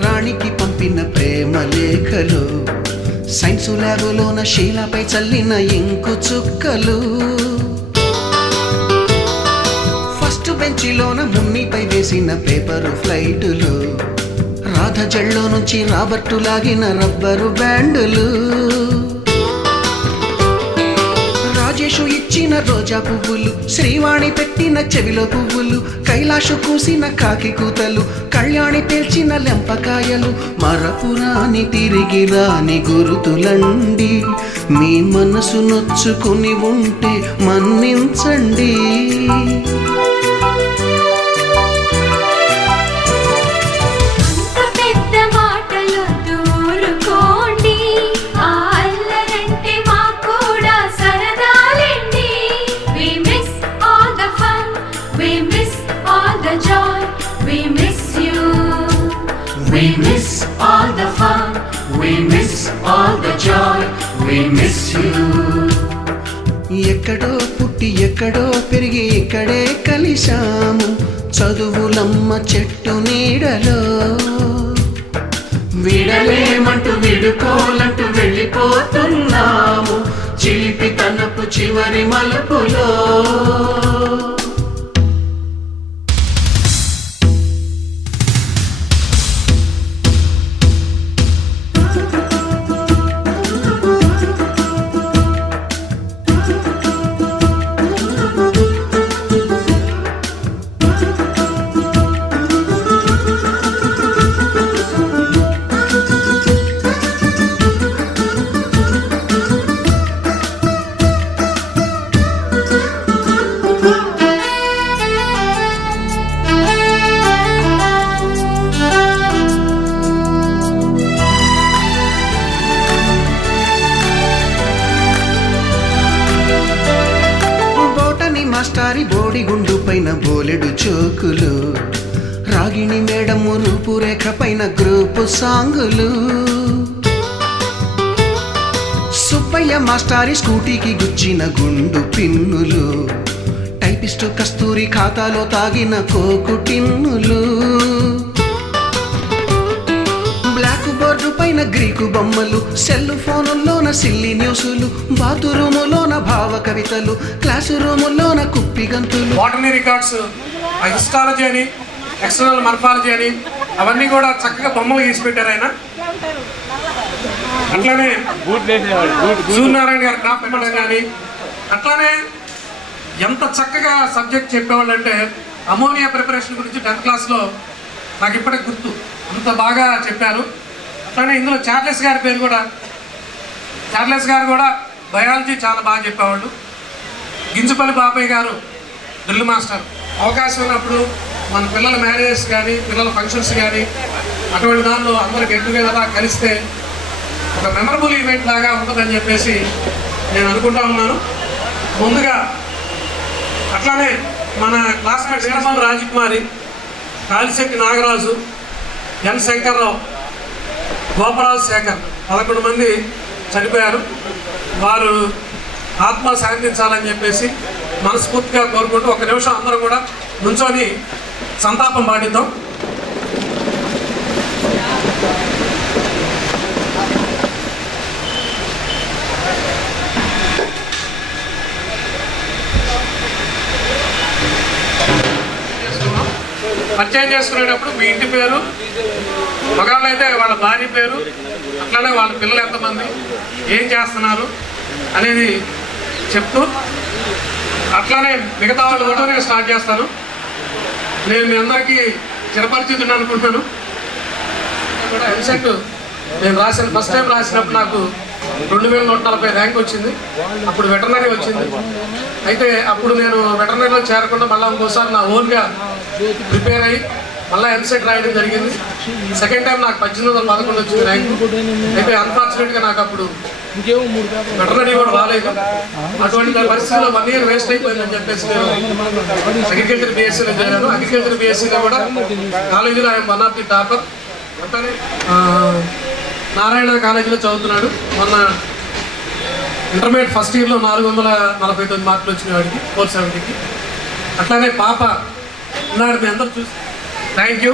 రాణికి పంపిన ప్రేమ లేఖలు, సైన్సు ల్యాబులోన శీలపై చల్లిన ఇంకు చుక్కలు, ఫస్ట్ బెంచిలోన మున్నిపై వేసిన పేపరు ఫ్లైటులు, రాధ జల్లో నుంచి రాబర్టు లాగిన రబ్బరు బ్యాండులు, రాజేషు ఇచ్చిన రోజా పువ్వులు, శ్రీవాణి పెట్టిన చెవిలో పువ్వులు, కైలాషు కూసిన కాకి కూతలు, కళ్యాణి పేల్చిన లెంపకాయలు, మరపురాని తిరిగి రాని గురుతులండి. మీ మనసు నొచ్చుకుని ఉంటే మన్నించండి. We miss all the fun, we miss all the joy, we miss you. ఎక్కడో పుట్టి ఎక్కడో పెరిగి ఇక్కడే కలిశాము. చదువులమ్మ చెట్టు నీడలో వీడలేమంటూ వీడుకోలంటూ వెళ్ళిపోతున్నాము. చిలిపి తనపు చివరి మలుపులో మాస్టారి బోడిగుండు పైన బోలెడు చోకులు, రాగిణి మేడము రూపురేఖ పైన గ్రూపు సాంగులు, సుబ్బయ్య మాస్టారి స్కూటీకి గుచ్చిన గుండు పిన్నులు, టైపిస్టు కస్తూరి ఖాతాలో తాగిన కోకు టిన్నులు, బ్లాక్ బోర్డు పైన గ్రీకు బొమ్మలు, సెల్ ఫోనుల్లోన సిల్లి న్యూసులు, బాతురూములోన భావ కవితలు, క్లాసు రూముల్లోన కుప్పి గంతులు. బాటనీ రికార్డ్స్, హిస్టాలజీ అని, ఎక్స్టర్నల్ మర్ఫాలజీ అని అవన్నీ కూడా చక్కగా బొమ్మలు గీసి పెట్టారు ఆయన. అట్లానే సూర్యనారాయణ గారు క్రాఫ్ట్ మేడం కానీ అట్లానే ఎంత చక్కగా సబ్జెక్ట్ చెప్పేవాళ్ళు అంటే అమోనియా ప్రిపరేషన్ గురించి 10th క్లాస్లో నాకు ఇప్పటికి గుర్తు, అంత బాగా చెప్పారు. అట్లానే ఇందులో చార్లెస్ గారి పేరు కూడా, చార్లెస్ గారు కూడా బయాలజీ చాలా బాగా చెప్పేవాళ్ళు. గింజపల్లి బాబాయ్ గారు డ్రిల్ మాస్టర్. అవకాశం ఉన్నప్పుడు మన పిల్లల మ్యారేజెస్ కానీ పిల్లల ఫంక్షన్స్ కానీ అటువంటి దానిలో అందరూ గెట్ టుగెదర్గా కలిస్తే ఒక మెమరబుల్ ఈవెంట్ లాగా ఉంటుందని చెప్పేసి నేను అనుకుంటా ఉన్నాను. ముందుగా అట్లానే మన క్లాస్మేట్ వీరమల్ రాజకుమారి, కాళిశెట్టి నాగరాజు, ఎన్ శంకర్రావు, గోపరాజు శేఖర్ 11 మంది చనిపోయారు. వారు ఆత్మ శాంతించాలని చెప్పేసి మనస్ఫూర్తిగా కోరుకుంటూ ఒక నిమిషం అందరం కూడా నుంచొని సంతాపం పాటిద్దాం. పరిచయం చేసుకునేటప్పుడు మీ ఇంటి పేరు, మగాళ్ళు అయితే వాళ్ళ భార్య పేరు, అట్లానే వాళ్ళ పిల్లలు ఎంతమంది, ఏం చేస్తున్నారు అనేది చెప్తూ అట్లానే మిగతా వాళ్ళు కూడా నేను స్టార్ట్ చేస్తాను. నేను మీ అందరికీ చిరపరిచితుని అనుకుంటున్నాను. కూడా ఎంసెట్ నేను రాసిన ఫస్ట్ టైం రాసినప్పుడు నాకు 2140 ర్యాంక్ వచ్చింది. అప్పుడు వెటర్నరీ వచ్చింది. అయితే అప్పుడు నేను వెటర్నరీలో చేరకుండా మళ్ళీ ఇంకోసారి నా ఓన్గా ప్రిపేర్ అయ్యి మళ్ళీ ఎంసెట్ రాయడం జరిగింది. సెకండ్ టైం నాకు 1811 వచ్చింది ర్యాంకు. అయితే అన్ఫార్చునేట్గా నాకు అప్పుడు వెటర్నరీ కూడా రాలేదు. అటువంటి పరిస్థితుల్లో 1 year వేస్ట్ అయిపోయిందని చెప్పేసి నేను అగ్రికల్చర్ బీఎస్సీలో చేరాను. అగ్రికల్చర్ బీఎస్సీలో కూడా కాలేజీలో ఆయన 1 of the టాపర్. అట్లానే నారాయణ కాలేజీలో చదువుతున్నాడు. మొన్న ఇంటర్మీడియట్ ఫస్ట్ ఇయర్లో 449 మార్కులు వచ్చినాయి వాడికి, 470కి. అట్లానే పాప ఉన్నాడు, మీ అందరూ చూసి thank you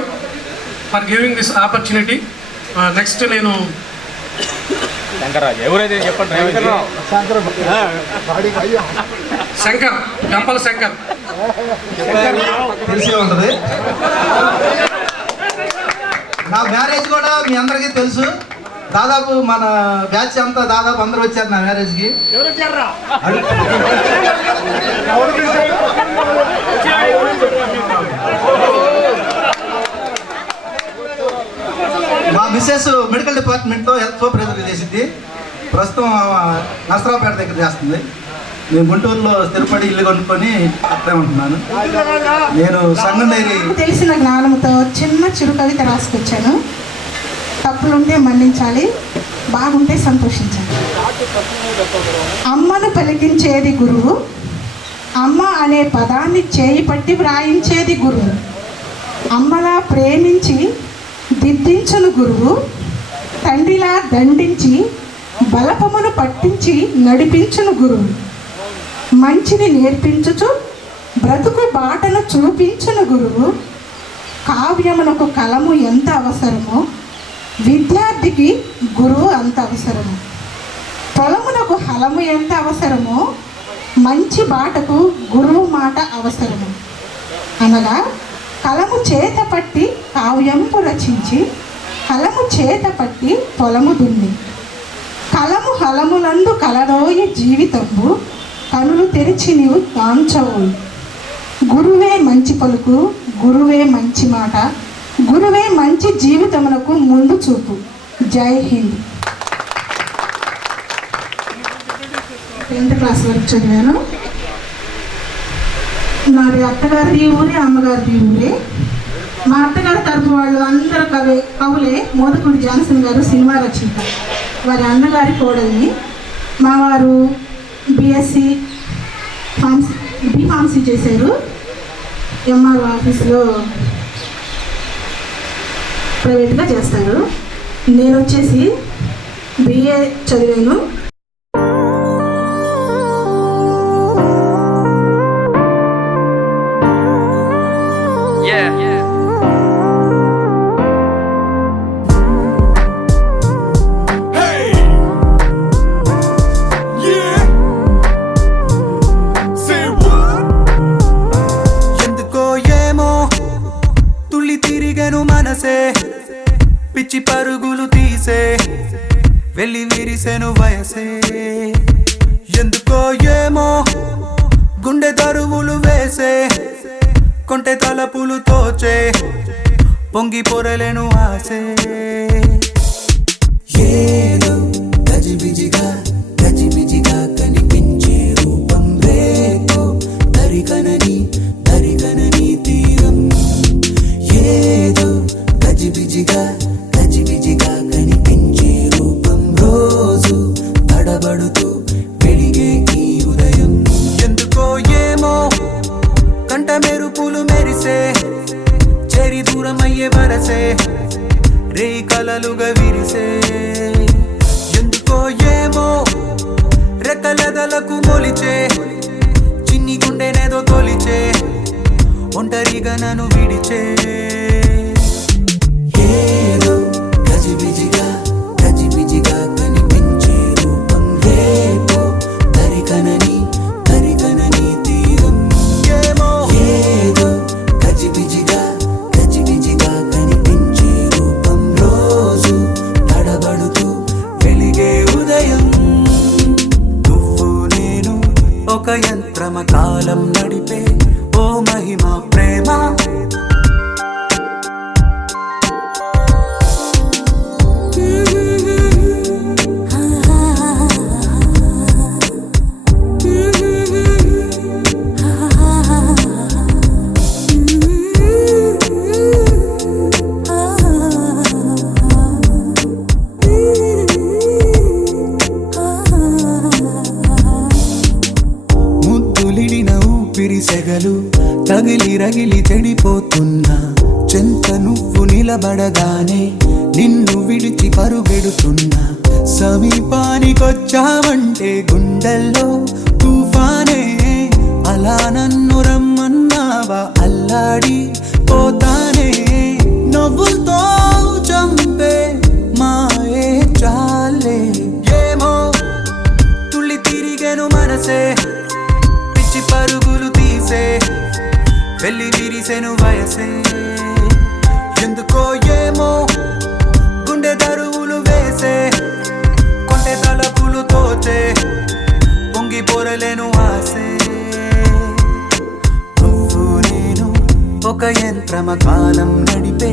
for giving this opportunity. Next నేను శంకర్, గంపల శంకర్ తెలిసే ఉంటుంది. నా మ్యారేజ్ కూడా మీ అందరికీ తెలుసు. దాదాపు మన బ్యాచ్ అంతా దాదాపు అందరూ వచ్చారు నా మ్యారేజ్కి. మా మిస్సెస్ మెడికల్ డిపార్ట్మెంట్లో హెల్త్ సూపర్వైజర్ చేసింది. ప్రస్తుతం నర్సరావుపేట దగ్గర చేస్తుంది. నేను గుంటూరులో స్థిరపడి ఇల్లు కొనుక్కొని అక్కడే ఉంటున్నాను. నేను సంగం డైరీ తెలిసిన జ్ఞానంతో చిన్న చిరు కవిత రాసుకొచ్చాను. తప్పులుంటే మన్నించాలి, బాగుంటే సంతోషించాలి. అమ్మను పలికించేది గురువు, అమ్మ అనే పదాన్ని చేయి పట్టి వ్రాయించేది గురువు, అమ్మలా ప్రేమించి దిద్దించును గురువు, తండ్రిలా దండించి బలపమును పట్టించి నడిపించును గురువు, మంచిని నేర్పించుచు బ్రతుకు బాటను చూపించును గురువు, కావ్యమునకు కలము ఎంత అవసరమో విద్యార్థికి గురువు అంత అవసరము, పొలమునకు హలము ఎంత అవసరమో మంచి బాటకు గురువు మాట అవసరము. అనగా కలము చేత పట్టి కావ్యంపు రచించి, హలము చేత పట్టి పొలము దున్ని, కలము హలములందు కలరోయి జీవితంబు, కనులు తెరిచి నీవు కాంచవు. గురువే మంచి పలుకు, గురువే మంచి మాట, గురువే మంచి జీవితమునకు ముందు చూపు. జై హింద్. 10th క్లాస్ వరకు చదివాను. నాది అత్తగారి ఊరే, అమ్మగారి ఊరే. మా అత్తగారి తరపు వాళ్ళు అందరూ కవులే. మోదకుడి జాన్సన్ గారు సినిమా రచయిత, వారి అన్నగారి కోడల్ని. మా వారు బిఎస్సి బీఫార్మసీ చేశారు. ఎంఆర్ ఆఫీస్లో ప్రైవేట్గా చేస్తారు. నేను వచ్చేసి బిఏ చదివాను. పిచ్చి పరుగులు తీసే వెళ్ళి విరిసెను వయసే. ఎందుకో ఏమో గుండె దరువులు వేసే కొంటె తలపులు తోచే పొంగి పొరలేను ఆసే. ఏదో గజిబిజిగా గజిబిజిగా కనిపించే రూపం రేకో దరికనని దరికనని తీరం. ఏదో గజిబిజిగా గజిబిజిగా కనిపించే రూపం రోజు తడబడుతూ వెలిగే ఈ ఉదయం. ఎందుకో ఏమో కంట మెరుపులు మెరిసే చెరి దూరమయ్యే వరసే రే కలలుగా విరిసే. ఎందుకో ఏమో రెక్కలెదలకు మొలిచే చిన్ని గుండెనేదో తొలిచే ఒంటరిగా నన్ను విడిచే. ఏదో గజిబిజిగా గజిబిజిగా కనిపించే రూపం రేపో దరికనని దరికనని తీరం. ఏమో ఏదో గజిబిజిగా గజిబిజిగా కనిపించే రూపం రోజు తడబడుతూ వెలిగే ఉదయం. నువ్వు నేను ఒక యంత్రమ కాలం నడిపే ఓ మహిమా ప్రేమ. సెగలు తగిలి రగిలి చెడిపోతున్నా చెంత నువ్వు నిలబడగానే నిన్ను విడిచి పరుగెడుతున్నా. సమీపానికొచ్చావంటే గుండెల్లో తుఫానే అలా నన్ను రమ్మన్నావా అల్లాడి పోతానే. నవ్వులతో చంపే మాయే చాలే. ఏమో తుళ్ళి తిరిగెను మనసే పిచ్చి పరుగులు తీసే వెళ్ళి విరిసెను వయసే. ఎందుకో ఏమో గుండె దరువులు వేసే కొంటె తలపులు తోచే పొంగి పొరలేను ఆసే. నువ్వు నేను ఒక యంత్రమ కాలం నడిపే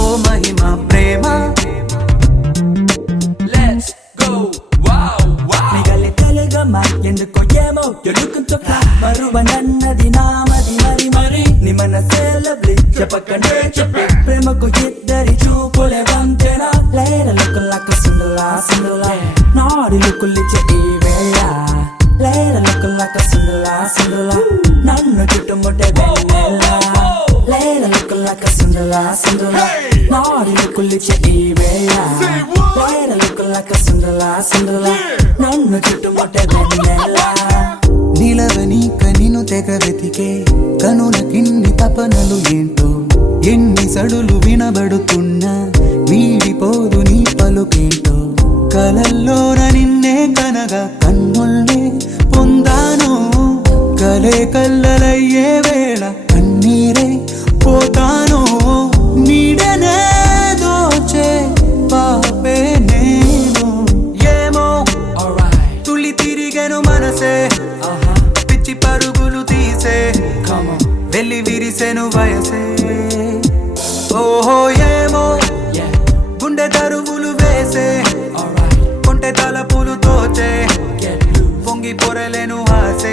ఓ మహిమా ప్రేమ. Let's go, wow, wow. నిగలి తెలుగమ్మ ఎందుకో ఏమో ఎడుకుంటూ మరువ నన్నది నామది మరి మరి ని మనసే లవ్లీ చెప్పకంటే చెప్పి ప్రేమకు ఇద్దరి చూపులే వంతెనా. లేర లుక్కులకు సుందలా సుందలా నాడి లుక్కులిచ్చే ఈ వేళ. లేర లుక్కులకు సుందలా సుందలా నన్ను చుట్టుముట్టే వెన్నెల. లేర లుక్కులకు సుందలా సుందలా నాడి లుక్కులిచ్చే ఈ వేళ. లేర లుక్కులకు సుందలా సుందలా నన్ను చుట్టుముట్టే వెన్నెల. నిలవని కనిను తెగ వెతికే కనుల కిన్ని తపనలు ఏంటో ఎన్ని సడులు వినబడుతున్నా వీడిపోదు నీ పలుకేంటో. కలల్లోన నిన్నే కనగా కన్నుల్నే పొందాను కలే కల్లలయ్యే వేళ కన్నీరే పోతాను. నీడనే దోచే పాపే నేను. ఏమో తుళ్ళి తిరిగెను మనసే పిచ్చి పరుగులు తీసే వెళ్ళి విరిసెను వయసే. ఓహో ఏమో గుండె దరువులు వేసే కొంటె తలపులు తోచే పొంగి పొరలేను ఆసే.